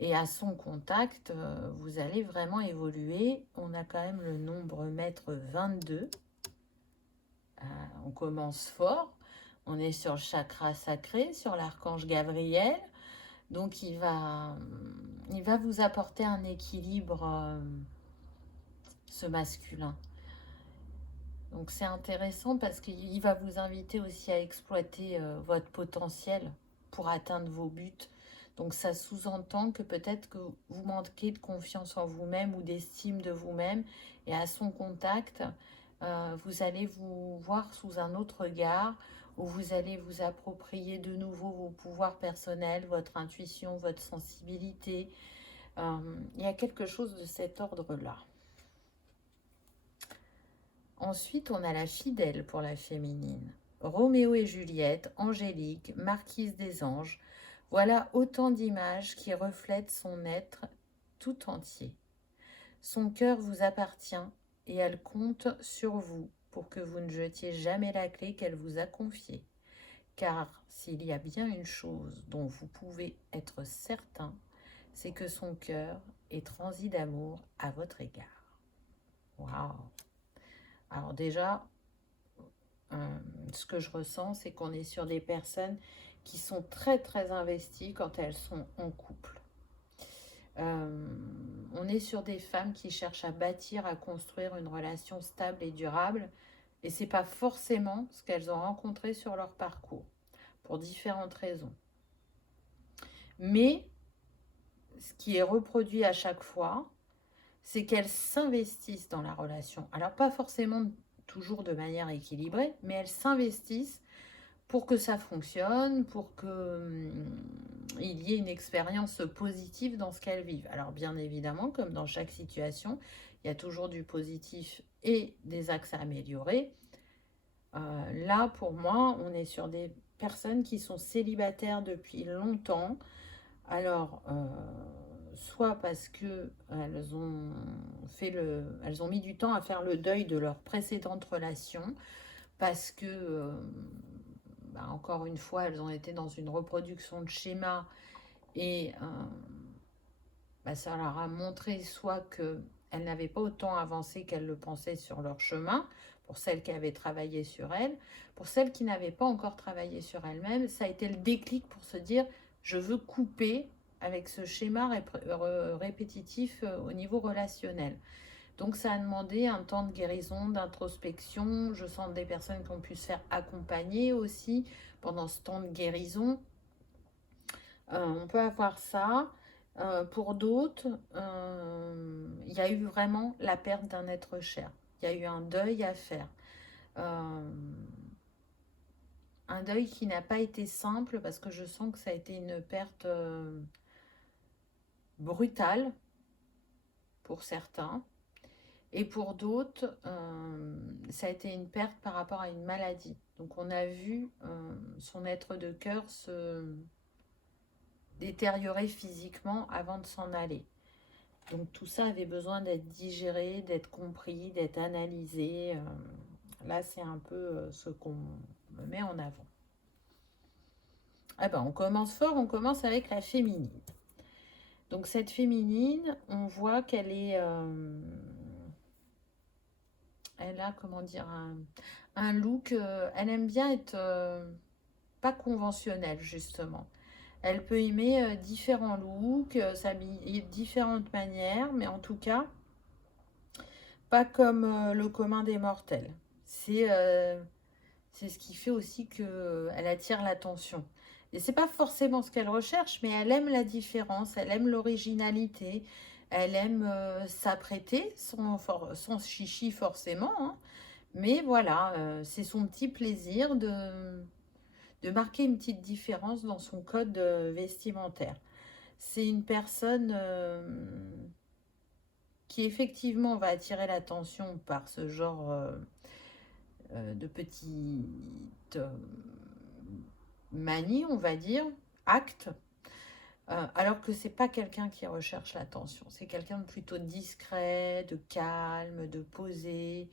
Et à son contact, vous allez vraiment évoluer. On a quand même le nombre maître 22. On commence fort. On est sur le chakra sacré, sur l'archange Gabriel. Donc, il va vous apporter un équilibre, ce masculin. Donc, c'est intéressant parce qu'il va vous inviter aussi à exploiter votre potentiel pour atteindre vos buts. Donc, ça sous-entend que peut-être que vous manquez de confiance en vous-même ou d'estime de vous-même. Et à son contact, vous allez vous voir sous un autre regard, où vous allez vous approprier de nouveau vos pouvoirs personnels, votre intuition, votre sensibilité. Il y a quelque chose de cet ordre-là. Ensuite, on a la fidèle pour la féminine. Roméo et Juliette, Angélique, Marquise des Anges. Voilà autant d'images qui reflètent son être tout entier. Son cœur vous appartient et elle compte sur vous pour que vous ne jetiez jamais la clé qu'elle vous a confiée. Car s'il y a bien une chose dont vous pouvez être certain, c'est que son cœur est transi d'amour à votre égard. Waouh! Alors déjà, ce que je ressens, c'est qu'on est sur des personnes qui sont très très investies quand elles sont en couple. On est sur des femmes qui cherchent à bâtir, à construire une relation stable et durable, et c'est pas forcément ce qu'elles ont rencontré sur leur parcours, pour différentes raisons. Mais ce qui est reproduit à chaque fois, c'est qu'elles s'investissent dans la relation. Alors, pas forcément toujours de manière équilibrée, mais elles s'investissent pour que ça fonctionne, pour qu'il y ait une expérience positive dans ce qu'elles vivent. Alors, bien évidemment, comme dans chaque situation, il y a toujours du positif et des axes à améliorer. Là, pour moi, on est sur des personnes qui sont célibataires depuis longtemps. Alors, soit parce que elles ont mis du temps à faire le deuil de leur précédente relation, parce que, encore une fois, elles ont été dans une reproduction de schéma et ça leur a montré soit qu'elles n'avaient pas autant avancé qu'elles le pensaient sur leur chemin, pour celles qui avaient travaillé sur elles. Pour celles qui n'avaient pas encore travaillé sur elles-mêmes, ça a été le déclic pour se dire « je veux couper avec ce schéma répétitif au niveau relationnel ». Donc ça a demandé un temps de guérison, d'introspection. Je sens des personnes qui ont pu se faire accompagner aussi pendant ce temps de guérison. On peut avoir ça. Pour d'autres, il y a eu vraiment la perte d'un être cher. Il y a eu un deuil à faire. Un deuil qui n'a pas été simple parce que je sens que ça a été une perte brutale pour certains. Et pour d'autres, ça a été une perte par rapport à une maladie. Donc on a vu son être de cœur se détériorer physiquement avant de s'en aller. Donc tout ça avait besoin d'être digéré, d'être compris, d'être analysé. Là, c'est un peu ce qu'on met en avant. Ah ben, on commence fort, on commence avec la féminine. Donc cette féminine, on voit qu'elle est... elle a, comment dire, un look... elle aime bien être pas conventionnelle, justement. Elle peut aimer différents looks, s'habiller de différentes manières, mais en tout cas, pas comme le commun des mortels. C'est ce qui fait aussi qu'elle attire l'attention. Et c'est pas forcément ce qu'elle recherche, mais elle aime la différence, elle aime l'originalité, elle aime s'apprêter, sans chichi forcément, hein. Mais voilà, c'est son petit plaisir de marquer une petite différence dans son code vestimentaire. C'est une personne qui effectivement va attirer l'attention par ce genre de petites manies, on va dire, actes, alors que c'est pas quelqu'un qui recherche l'attention. C'est quelqu'un de plutôt discret, de calme, de posé,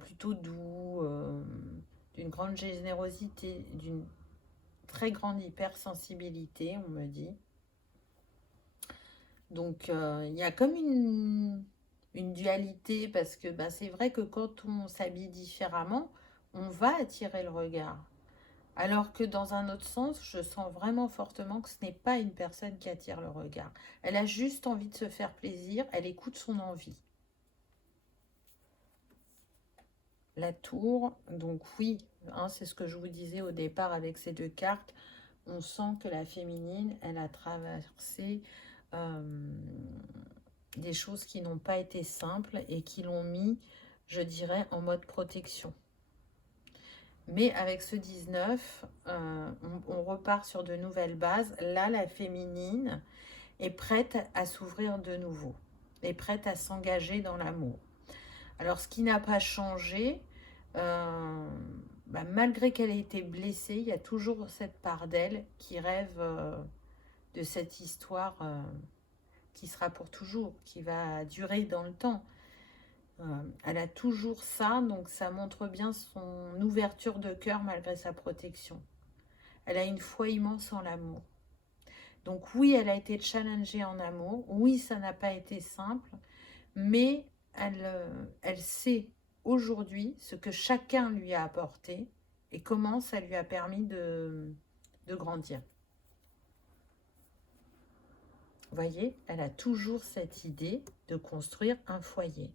plutôt doux, d'une grande générosité, d'une très grande hypersensibilité, on me dit. Donc, il y a comme une dualité, parce que c'est vrai que quand on s'habille différemment, on va attirer le regard. Alors que dans un autre sens, je sens vraiment fortement que ce n'est pas une personne qui attire le regard. Elle a juste envie de se faire plaisir, elle écoute son envie. La tour, donc oui, hein, c'est ce que je vous disais au départ avec ces deux cartes. On sent que la féminine, elle a traversé des choses qui n'ont pas été simples et qui l'ont mis, je dirais, en mode protection. Mais avec ce 19, on repart sur de nouvelles bases. Là, la féminine est prête à s'ouvrir de nouveau, est prête à s'engager dans l'amour. Alors, ce qui n'a pas changé, malgré qu'elle ait été blessée, il y a toujours cette part d'elle qui rêve de cette histoire qui sera pour toujours, qui va durer dans le temps. Elle a toujours ça, donc ça montre bien son ouverture de cœur malgré sa protection. Elle a une foi immense en l'amour. Donc oui, elle a été challengée en amour. Oui, ça n'a pas été simple, mais elle sait aujourd'hui ce que chacun lui a apporté et comment ça lui a permis de grandir. Vous voyez, elle a toujours cette idée de construire un foyer.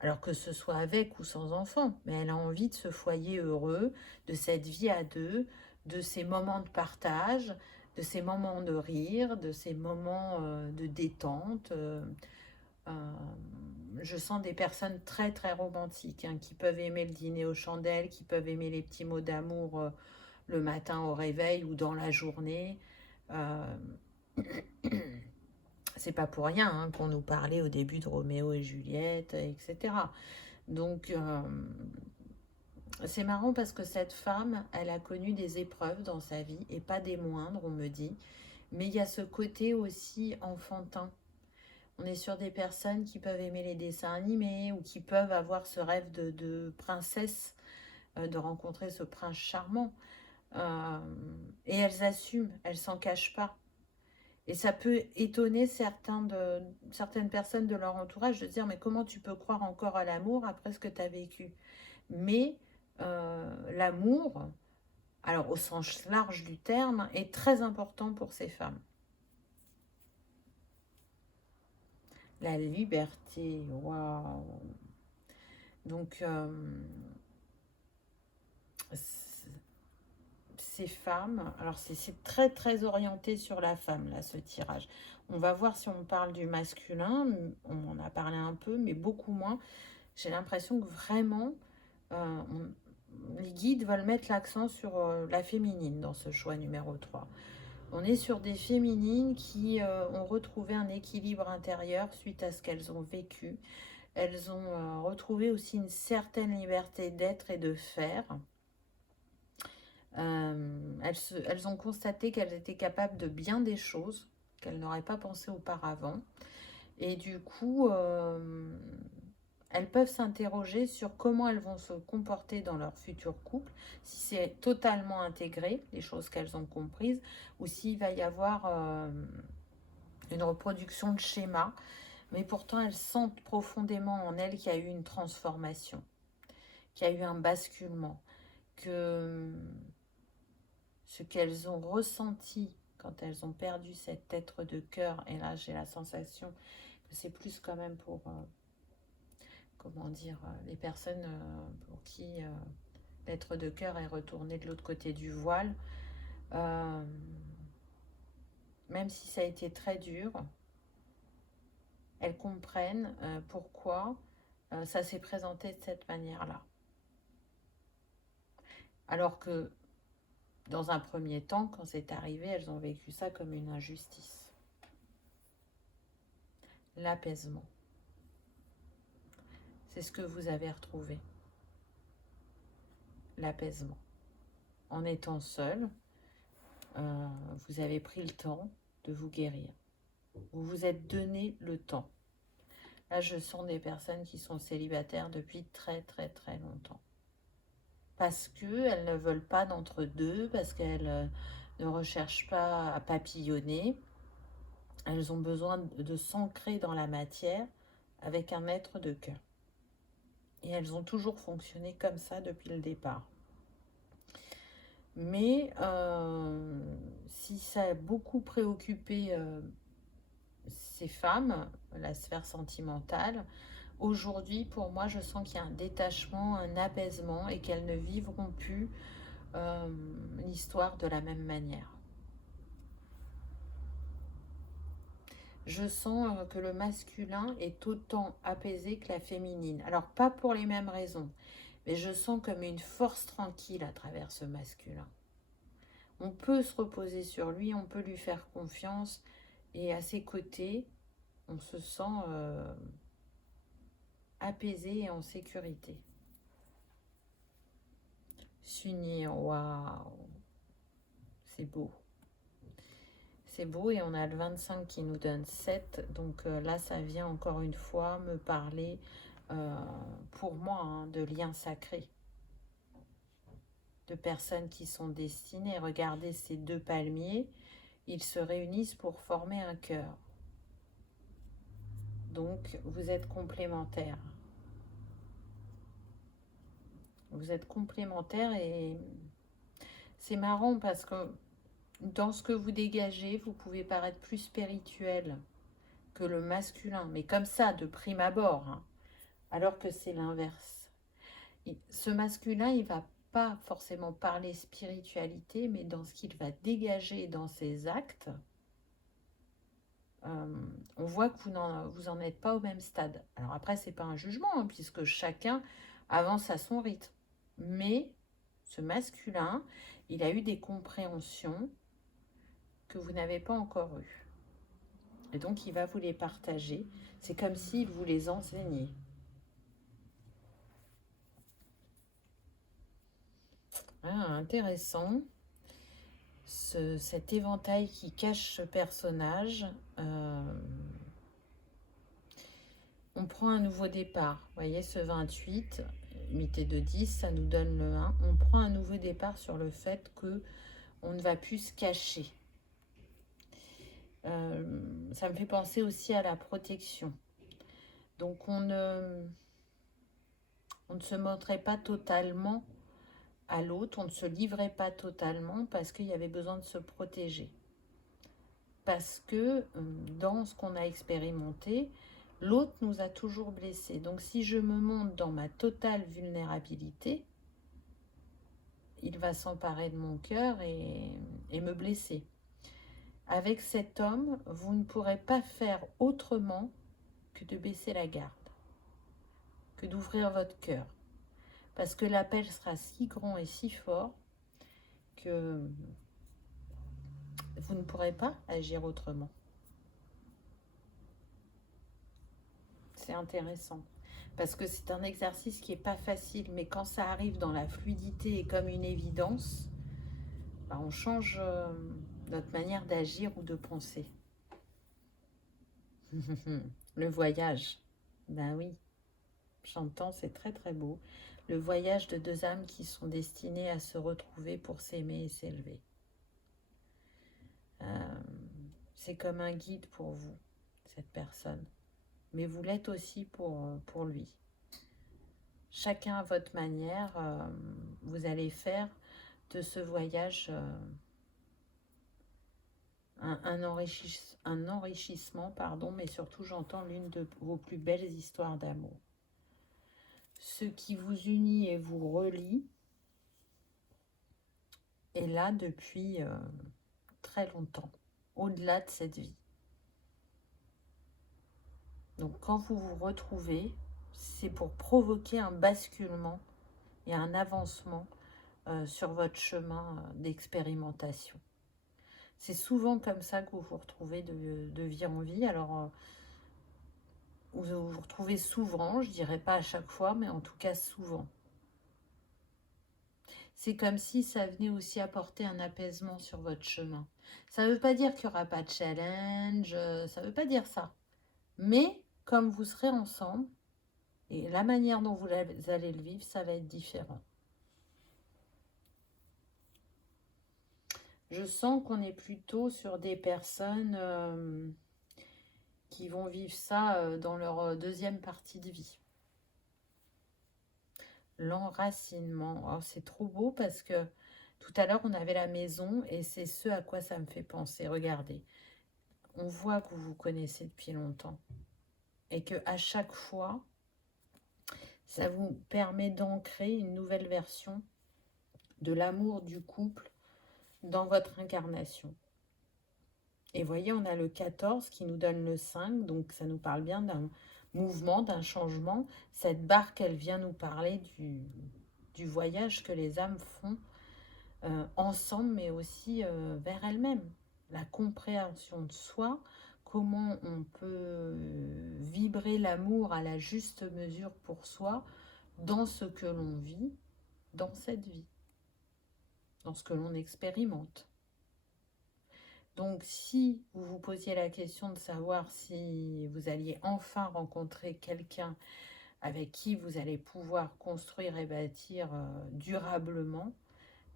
Alors que ce soit avec ou sans enfant, mais elle a envie de ce foyer heureux, de cette vie à deux, de ces moments de partage, de ces moments de rire, de ces moments de détente. Je sens des personnes très très romantiques, hein, qui peuvent aimer le dîner aux chandelles, qui peuvent aimer les petits mots d'amour le matin au réveil ou dans la journée. Euh, c'est pas pour rien, hein, qu'on nous parlait au début de Roméo et Juliette, etc. Donc c'est marrant parce que cette femme, elle a connu des épreuves dans sa vie et pas des moindres, on me dit. Mais il y a ce côté aussi enfantin. On est sur des personnes qui peuvent aimer les dessins animés ou qui peuvent avoir ce rêve de princesse, de rencontrer ce prince charmant. Euh, et elles assument, elles s'en cachent pas. Et ça peut étonner certaines personnes de leur entourage de dire mais comment tu peux croire encore à l'amour après ce que tu as vécu. Mais l'amour, alors au sens large du terme, est très important pour ces femmes. La liberté, waouh. Donc ces femmes, alors c'est très très orienté sur la femme là ce tirage. On va voir si on parle du masculin, on en a parlé un peu mais beaucoup moins. J'ai l'impression que vraiment les guides veulent mettre l'accent sur la féminine dans ce choix numéro 3. On est sur des féminines qui ont retrouvé un équilibre intérieur suite à ce qu'elles ont vécu. Elles ont retrouvé aussi une certaine liberté d'être et de faire. Elles ont constaté qu'elles étaient capables de bien des choses qu'elles n'auraient pas pensé auparavant. Et du coup, elles peuvent s'interroger sur comment elles vont se comporter dans leur futur couple, si c'est totalement intégré, les choses qu'elles ont comprises, ou s'il va y avoir une reproduction de schémas. Mais pourtant, elles sentent profondément en elles qu'il y a eu une transformation, qu'il y a eu un basculement, que ce qu'elles ont ressenti quand elles ont perdu cet être de cœur, et là j'ai la sensation que c'est plus quand même pour, comment dire, les personnes pour qui l'être de cœur est retourné de l'autre côté du voile, euh, même si ça a été très dur, elles comprennent pourquoi ça s'est présenté de cette manière-là. Alors que dans un premier temps, quand c'est arrivé, elles ont vécu ça comme une injustice. L'apaisement. C'est ce que vous avez retrouvé. L'apaisement. En étant seul, vous avez pris le temps de vous guérir. Vous vous êtes donné le temps. Là, je sens des personnes qui sont célibataires depuis très très très longtemps. Parce qu'elles ne veulent pas d'entre-deux, parce qu'elles ne recherchent pas à papillonner. Elles ont besoin de s'ancrer dans la matière avec un être de cœur. Et elles ont toujours fonctionné comme ça depuis le départ. Mais si ça a beaucoup préoccupé ces femmes, la sphère sentimentale, aujourd'hui, pour moi, je sens qu'il y a un détachement, un apaisement et qu'elles ne vivront plus l'histoire de la même manière. Je sens que le masculin est autant apaisé que la féminine. Alors, pas pour les mêmes raisons, mais je sens comme une force tranquille à travers ce masculin. On peut se reposer sur lui, on peut lui faire confiance, et à ses côtés, on se sent apaisé et en sécurité. S'unir, waouh, c'est beau. C'est beau et on a le 25 qui nous donne 7. Donc là, ça vient encore une fois me parler, pour moi, hein, de liens sacrés. De personnes qui sont destinées. Regardez ces deux palmiers, ils se réunissent pour former un cœur. Donc, vous êtes complémentaires. Vous êtes complémentaires et c'est marrant parce que dans ce que vous dégagez, vous pouvez paraître plus spirituel que le masculin, mais comme ça, de prime abord, hein, alors que c'est l'inverse. Ce masculin, il va pas forcément parler spiritualité, mais dans ce qu'il va dégager dans ses actes, on voit que vous en êtes pas au même stade. Alors après, c'est pas un jugement, hein, puisque chacun avance à son rythme. Mais ce masculin, il a eu des compréhensions que vous n'avez pas encore eues. Et donc, il va vous les partager. C'est comme s'il vous les enseignait. Ah, intéressant. Cet éventail qui cache ce personnage, on prend un nouveau départ. Vous voyez, ce 28, unité de 10, ça nous donne le 1. On prend un nouveau départ sur le fait que on ne va plus se cacher. Ça me fait penser aussi à la protection. Donc, on ne se montrait pas totalement à l'autre, on ne se livrait pas totalement parce qu'il y avait besoin de se protéger. Parce que dans ce qu'on a expérimenté, l'autre nous a toujours blessés. Donc si je me montre dans ma totale vulnérabilité, il va s'emparer de mon cœur et me blesser. Avec cet homme, vous ne pourrez pas faire autrement que de baisser la garde, que d'ouvrir votre cœur. Parce que l'appel sera si grand et si fort que vous ne pourrez pas agir autrement. C'est intéressant. Parce que c'est un exercice qui n'est pas facile, mais quand ça arrive dans la fluidité et comme une évidence, bah on change notre manière d'agir ou de penser. Le voyage, ben oui, j'entends, c'est très très beau. Le voyage de deux âmes qui sont destinées à se retrouver pour s'aimer et s'élever. C'est comme un guide pour vous, cette personne. Mais vous l'êtes aussi pour lui. Chacun à votre manière, vous allez faire de ce voyage un enrichissement, pardon, mais surtout j'entends l'une de vos plus belles histoires d'amour. Ce qui vous unit et vous relie est là depuis très longtemps, au-delà de cette vie. Donc quand vous vous retrouvez, c'est pour provoquer un basculement et un avancement sur votre chemin d'expérimentation. C'est souvent comme ça que vous vous retrouvez de vie en vie. Alors, vous vous retrouvez souvent, je dirais pas à chaque fois, mais en tout cas souvent. C'est comme si ça venait aussi apporter un apaisement sur votre chemin. Ça ne veut pas dire qu'il n'y aura pas de challenge, ça ne veut pas dire ça. Mais comme vous serez ensemble, et la manière dont vous allez le vivre, ça va être différent. Je sens qu'on est plutôt sur des personnes qui vont vivre ça dans leur deuxième partie de vie. L'enracinement. Oh, c'est trop beau parce que tout à l'heure, on avait la maison et c'est ce à quoi ça me fait penser. Regardez, on voit que vous vous connaissez depuis longtemps et que à chaque fois, ça vous permet d'ancrer une nouvelle version de l'amour du couple dans votre incarnation. Et voyez, on a le 14 qui nous donne le 5, donc ça nous parle bien d'un mouvement, d'un changement. Cette barque, elle vient nous parler du voyage que les âmes font ensemble, mais aussi vers elles-mêmes. La compréhension de soi, comment on peut vibrer l'amour à la juste mesure pour soi dans ce que l'on vit, dans cette vie, dans ce que l'on expérimente. Donc, si vous vous posiez la question de savoir si vous alliez enfin rencontrer quelqu'un avec qui vous allez pouvoir construire et bâtir durablement,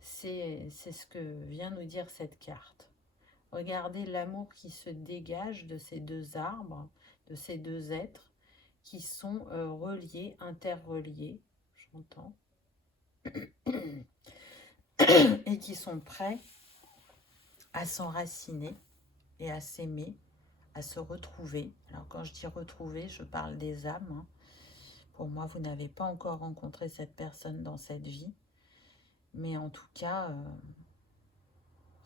c'est ce que vient nous dire cette carte. Regardez l'amour qui se dégage de ces deux arbres, de ces deux êtres qui sont reliés, interreliés, j'entends, et qui sont prêts à s'enraciner et à s'aimer, à se retrouver. Alors quand je dis retrouver, je parle des âmes. Hein. Pour moi, vous n'avez pas encore rencontré cette personne dans cette vie. Mais en tout cas,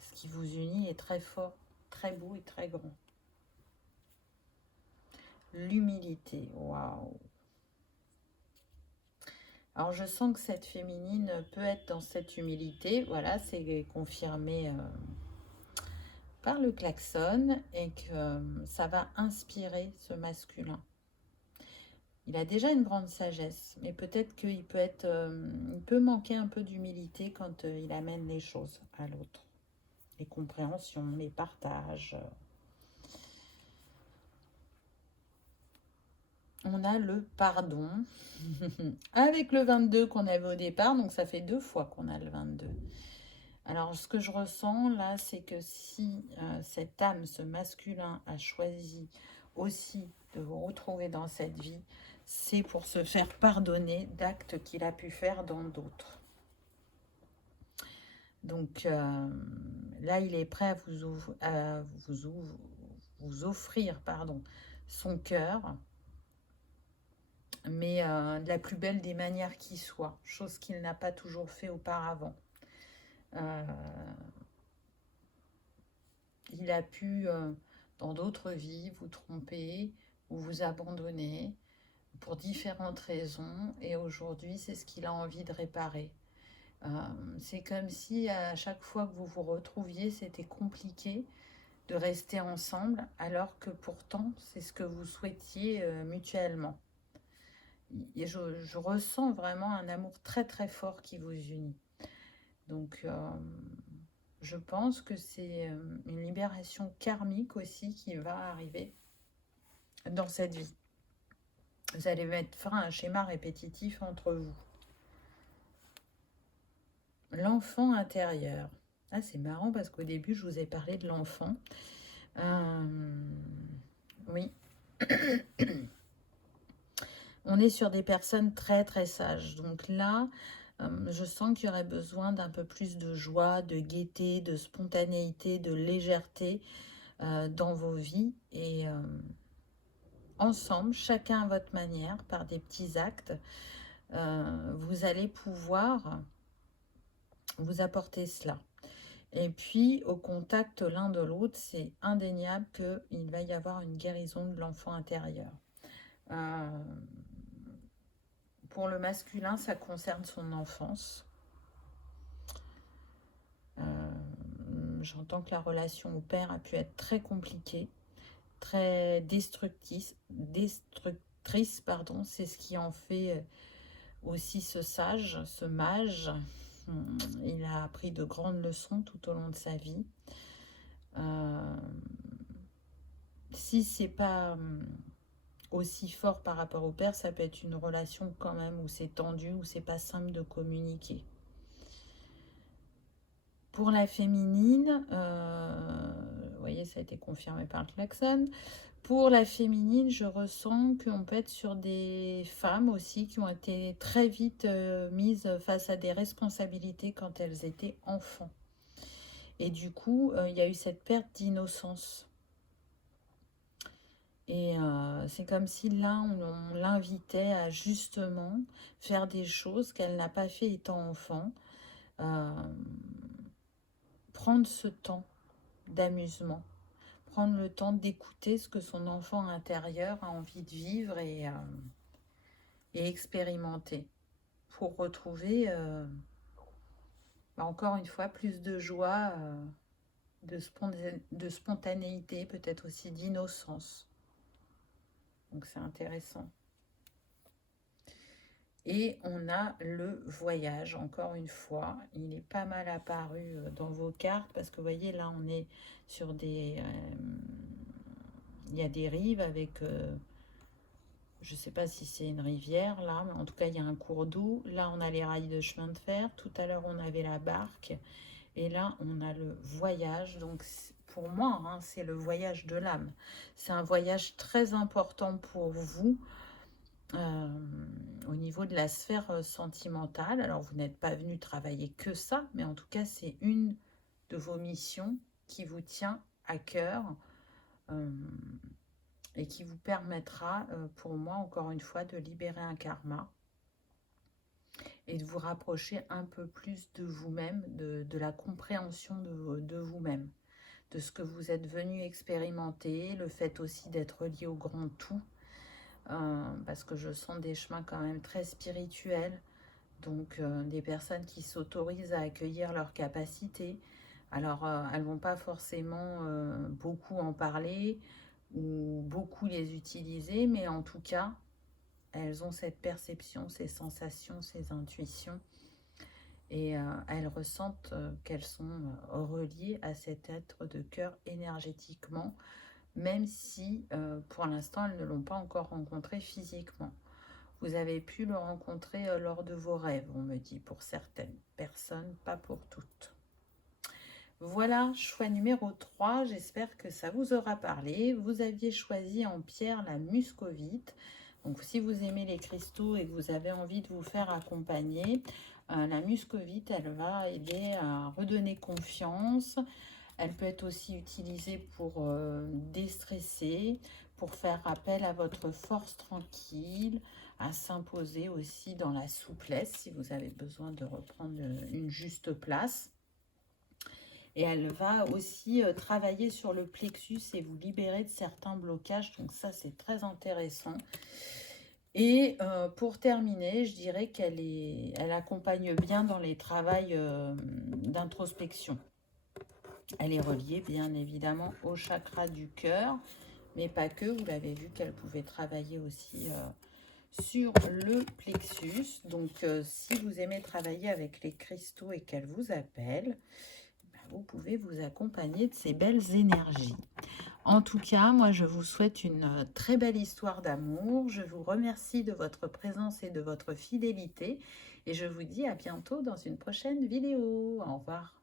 ce qui vous unit est très fort, très beau et très grand. L'humilité, waouh! Alors, je sens que cette féminine peut être dans cette humilité. Voilà, c'est confirmé par le klaxon et que ça va inspirer ce masculin. Il a déjà une grande sagesse, mais peut-être qu'il peut être, il peut manquer un peu d'humilité quand il amène les choses à l'autre. Les compréhensions, les partages. On a le pardon avec le 22 qu'on avait au départ, donc ça fait 2 fois qu'on a le 22. Alors, ce que je ressens là, c'est que si cette âme, ce masculin, a choisi aussi de vous retrouver dans cette vie, c'est pour se faire pardonner d'actes qu'il a pu faire dans d'autres. Donc là, il est prêt à vous offrir son cœur, mais de la plus belle des manières qui soit, chose qu'il n'a pas toujours fait auparavant. Il a pu, dans d'autres vies, vous tromper ou vous abandonner pour différentes raisons, et aujourd'hui, c'est ce qu'il a envie de réparer. C'est comme si à chaque fois que vous vous retrouviez, c'était compliqué de rester ensemble, alors que pourtant, c'est ce que vous souhaitiez mutuellement. Et je ressens vraiment un amour très très fort qui vous unit. Donc, je pense que c'est une libération karmique aussi qui va arriver dans cette vie. Vous allez mettre fin à un schéma répétitif entre vous. L'enfant intérieur. Ah, c'est marrant parce qu'au début, je vous ai parlé de l'enfant. Oui. On est sur des personnes très très sages. Donc là, je sens qu'il y aurait besoin d'un peu plus de joie, de gaieté, de spontanéité, de légèreté dans vos vies. Et ensemble, chacun à votre manière, par des petits actes, vous allez pouvoir vous apporter cela. Et puis, au contact l'un de l'autre, c'est indéniable qu'il va y avoir une guérison de l'enfant intérieur. Pour le masculin, ça concerne son enfance. J'entends que la relation au père a pu être très compliquée, très destructrice. C'est ce qui en fait aussi ce sage, ce mage. Il a appris de grandes leçons tout au long de sa vie. Si c'est pas aussi fort par rapport au père, ça peut être une relation quand même où c'est tendu, où c'est pas simple de communiquer. Pour la féminine, vous voyez, ça a été confirmé par le klaxon. Pour la féminine, je ressens qu'on peut être sur des femmes aussi qui ont été très vite mises face à des responsabilités quand elles étaient enfants. Et du coup, il y a eu cette perte d'innocence. Et c'est comme si là, on l'invitait à justement faire des choses qu'elle n'a pas fait étant enfant. Prendre ce temps d'amusement. Prendre le temps d'écouter ce que son enfant intérieur a envie de vivre et expérimenter. Pour retrouver, encore une fois, plus de joie, de spontanéité, peut-être aussi d'innocence. Donc c'est intéressant. Et on a le voyage, encore une fois. Il est pas mal apparu dans vos cartes parce que vous voyez, là, on est sur des... il y a des rives avec... je ne sais pas si c'est une rivière, là, mais en tout cas, il y a un cours d'eau. Là, on a les rails de chemin de fer. Tout à l'heure, on avait la barque. Et là, on a le voyage. Donc, pour moi, hein, c'est le voyage de l'âme. C'est un voyage très important pour vous. Au niveau de la sphère sentimentale. Alors, vous n'êtes pas venu travailler que ça, mais en tout cas, c'est une de vos missions qui vous tient à cœur et qui vous permettra, pour moi, encore une fois, de libérer un karma et de vous rapprocher un peu plus de vous-même, de la compréhension de vous-même, de ce que vous êtes venu expérimenter, le fait aussi d'être lié au grand tout, parce que je sens des chemins quand même très spirituels, donc des personnes qui s'autorisent à accueillir leurs capacités. Alors, elles ne vont pas forcément beaucoup en parler ou beaucoup les utiliser, mais en tout cas, elles ont cette perception, ces sensations, ces intuitions, et elles ressentent qu'elles sont reliées à cet être de cœur énergétiquement, même si pour l'instant elles ne l'ont pas encore rencontré physiquement. Vous avez pu le rencontrer lors de vos rêves, on me dit, pour certaines personnes, pas pour toutes. Voilà, choix numéro 3, j'espère que ça vous aura parlé. Vous aviez choisi en pierre la muscovite. Donc si vous aimez les cristaux et que vous avez envie de vous faire accompagner, la muscovite, elle va aider à redonner confiance. Elle peut être aussi utilisée pour déstresser, pour faire appel à votre force tranquille, à s'imposer aussi dans la souplesse si vous avez besoin de reprendre une juste place. Et elle va aussi travailler sur le plexus et vous libérer de certains blocages. Donc ça, c'est très intéressant. Et pour terminer, je dirais elle accompagne bien dans les travails d'introspection. Elle est reliée bien évidemment au chakra du cœur, mais pas que. Vous l'avez vu qu'elle pouvait travailler aussi sur le plexus. Donc si vous aimez travailler avec les cristaux et qu'elle vous appelle, vous pouvez vous accompagner de ces belles énergies. En tout cas, moi, je vous souhaite une très belle histoire d'amour. Je vous remercie de votre présence et de votre fidélité. Et je vous dis à bientôt dans une prochaine vidéo. Au revoir.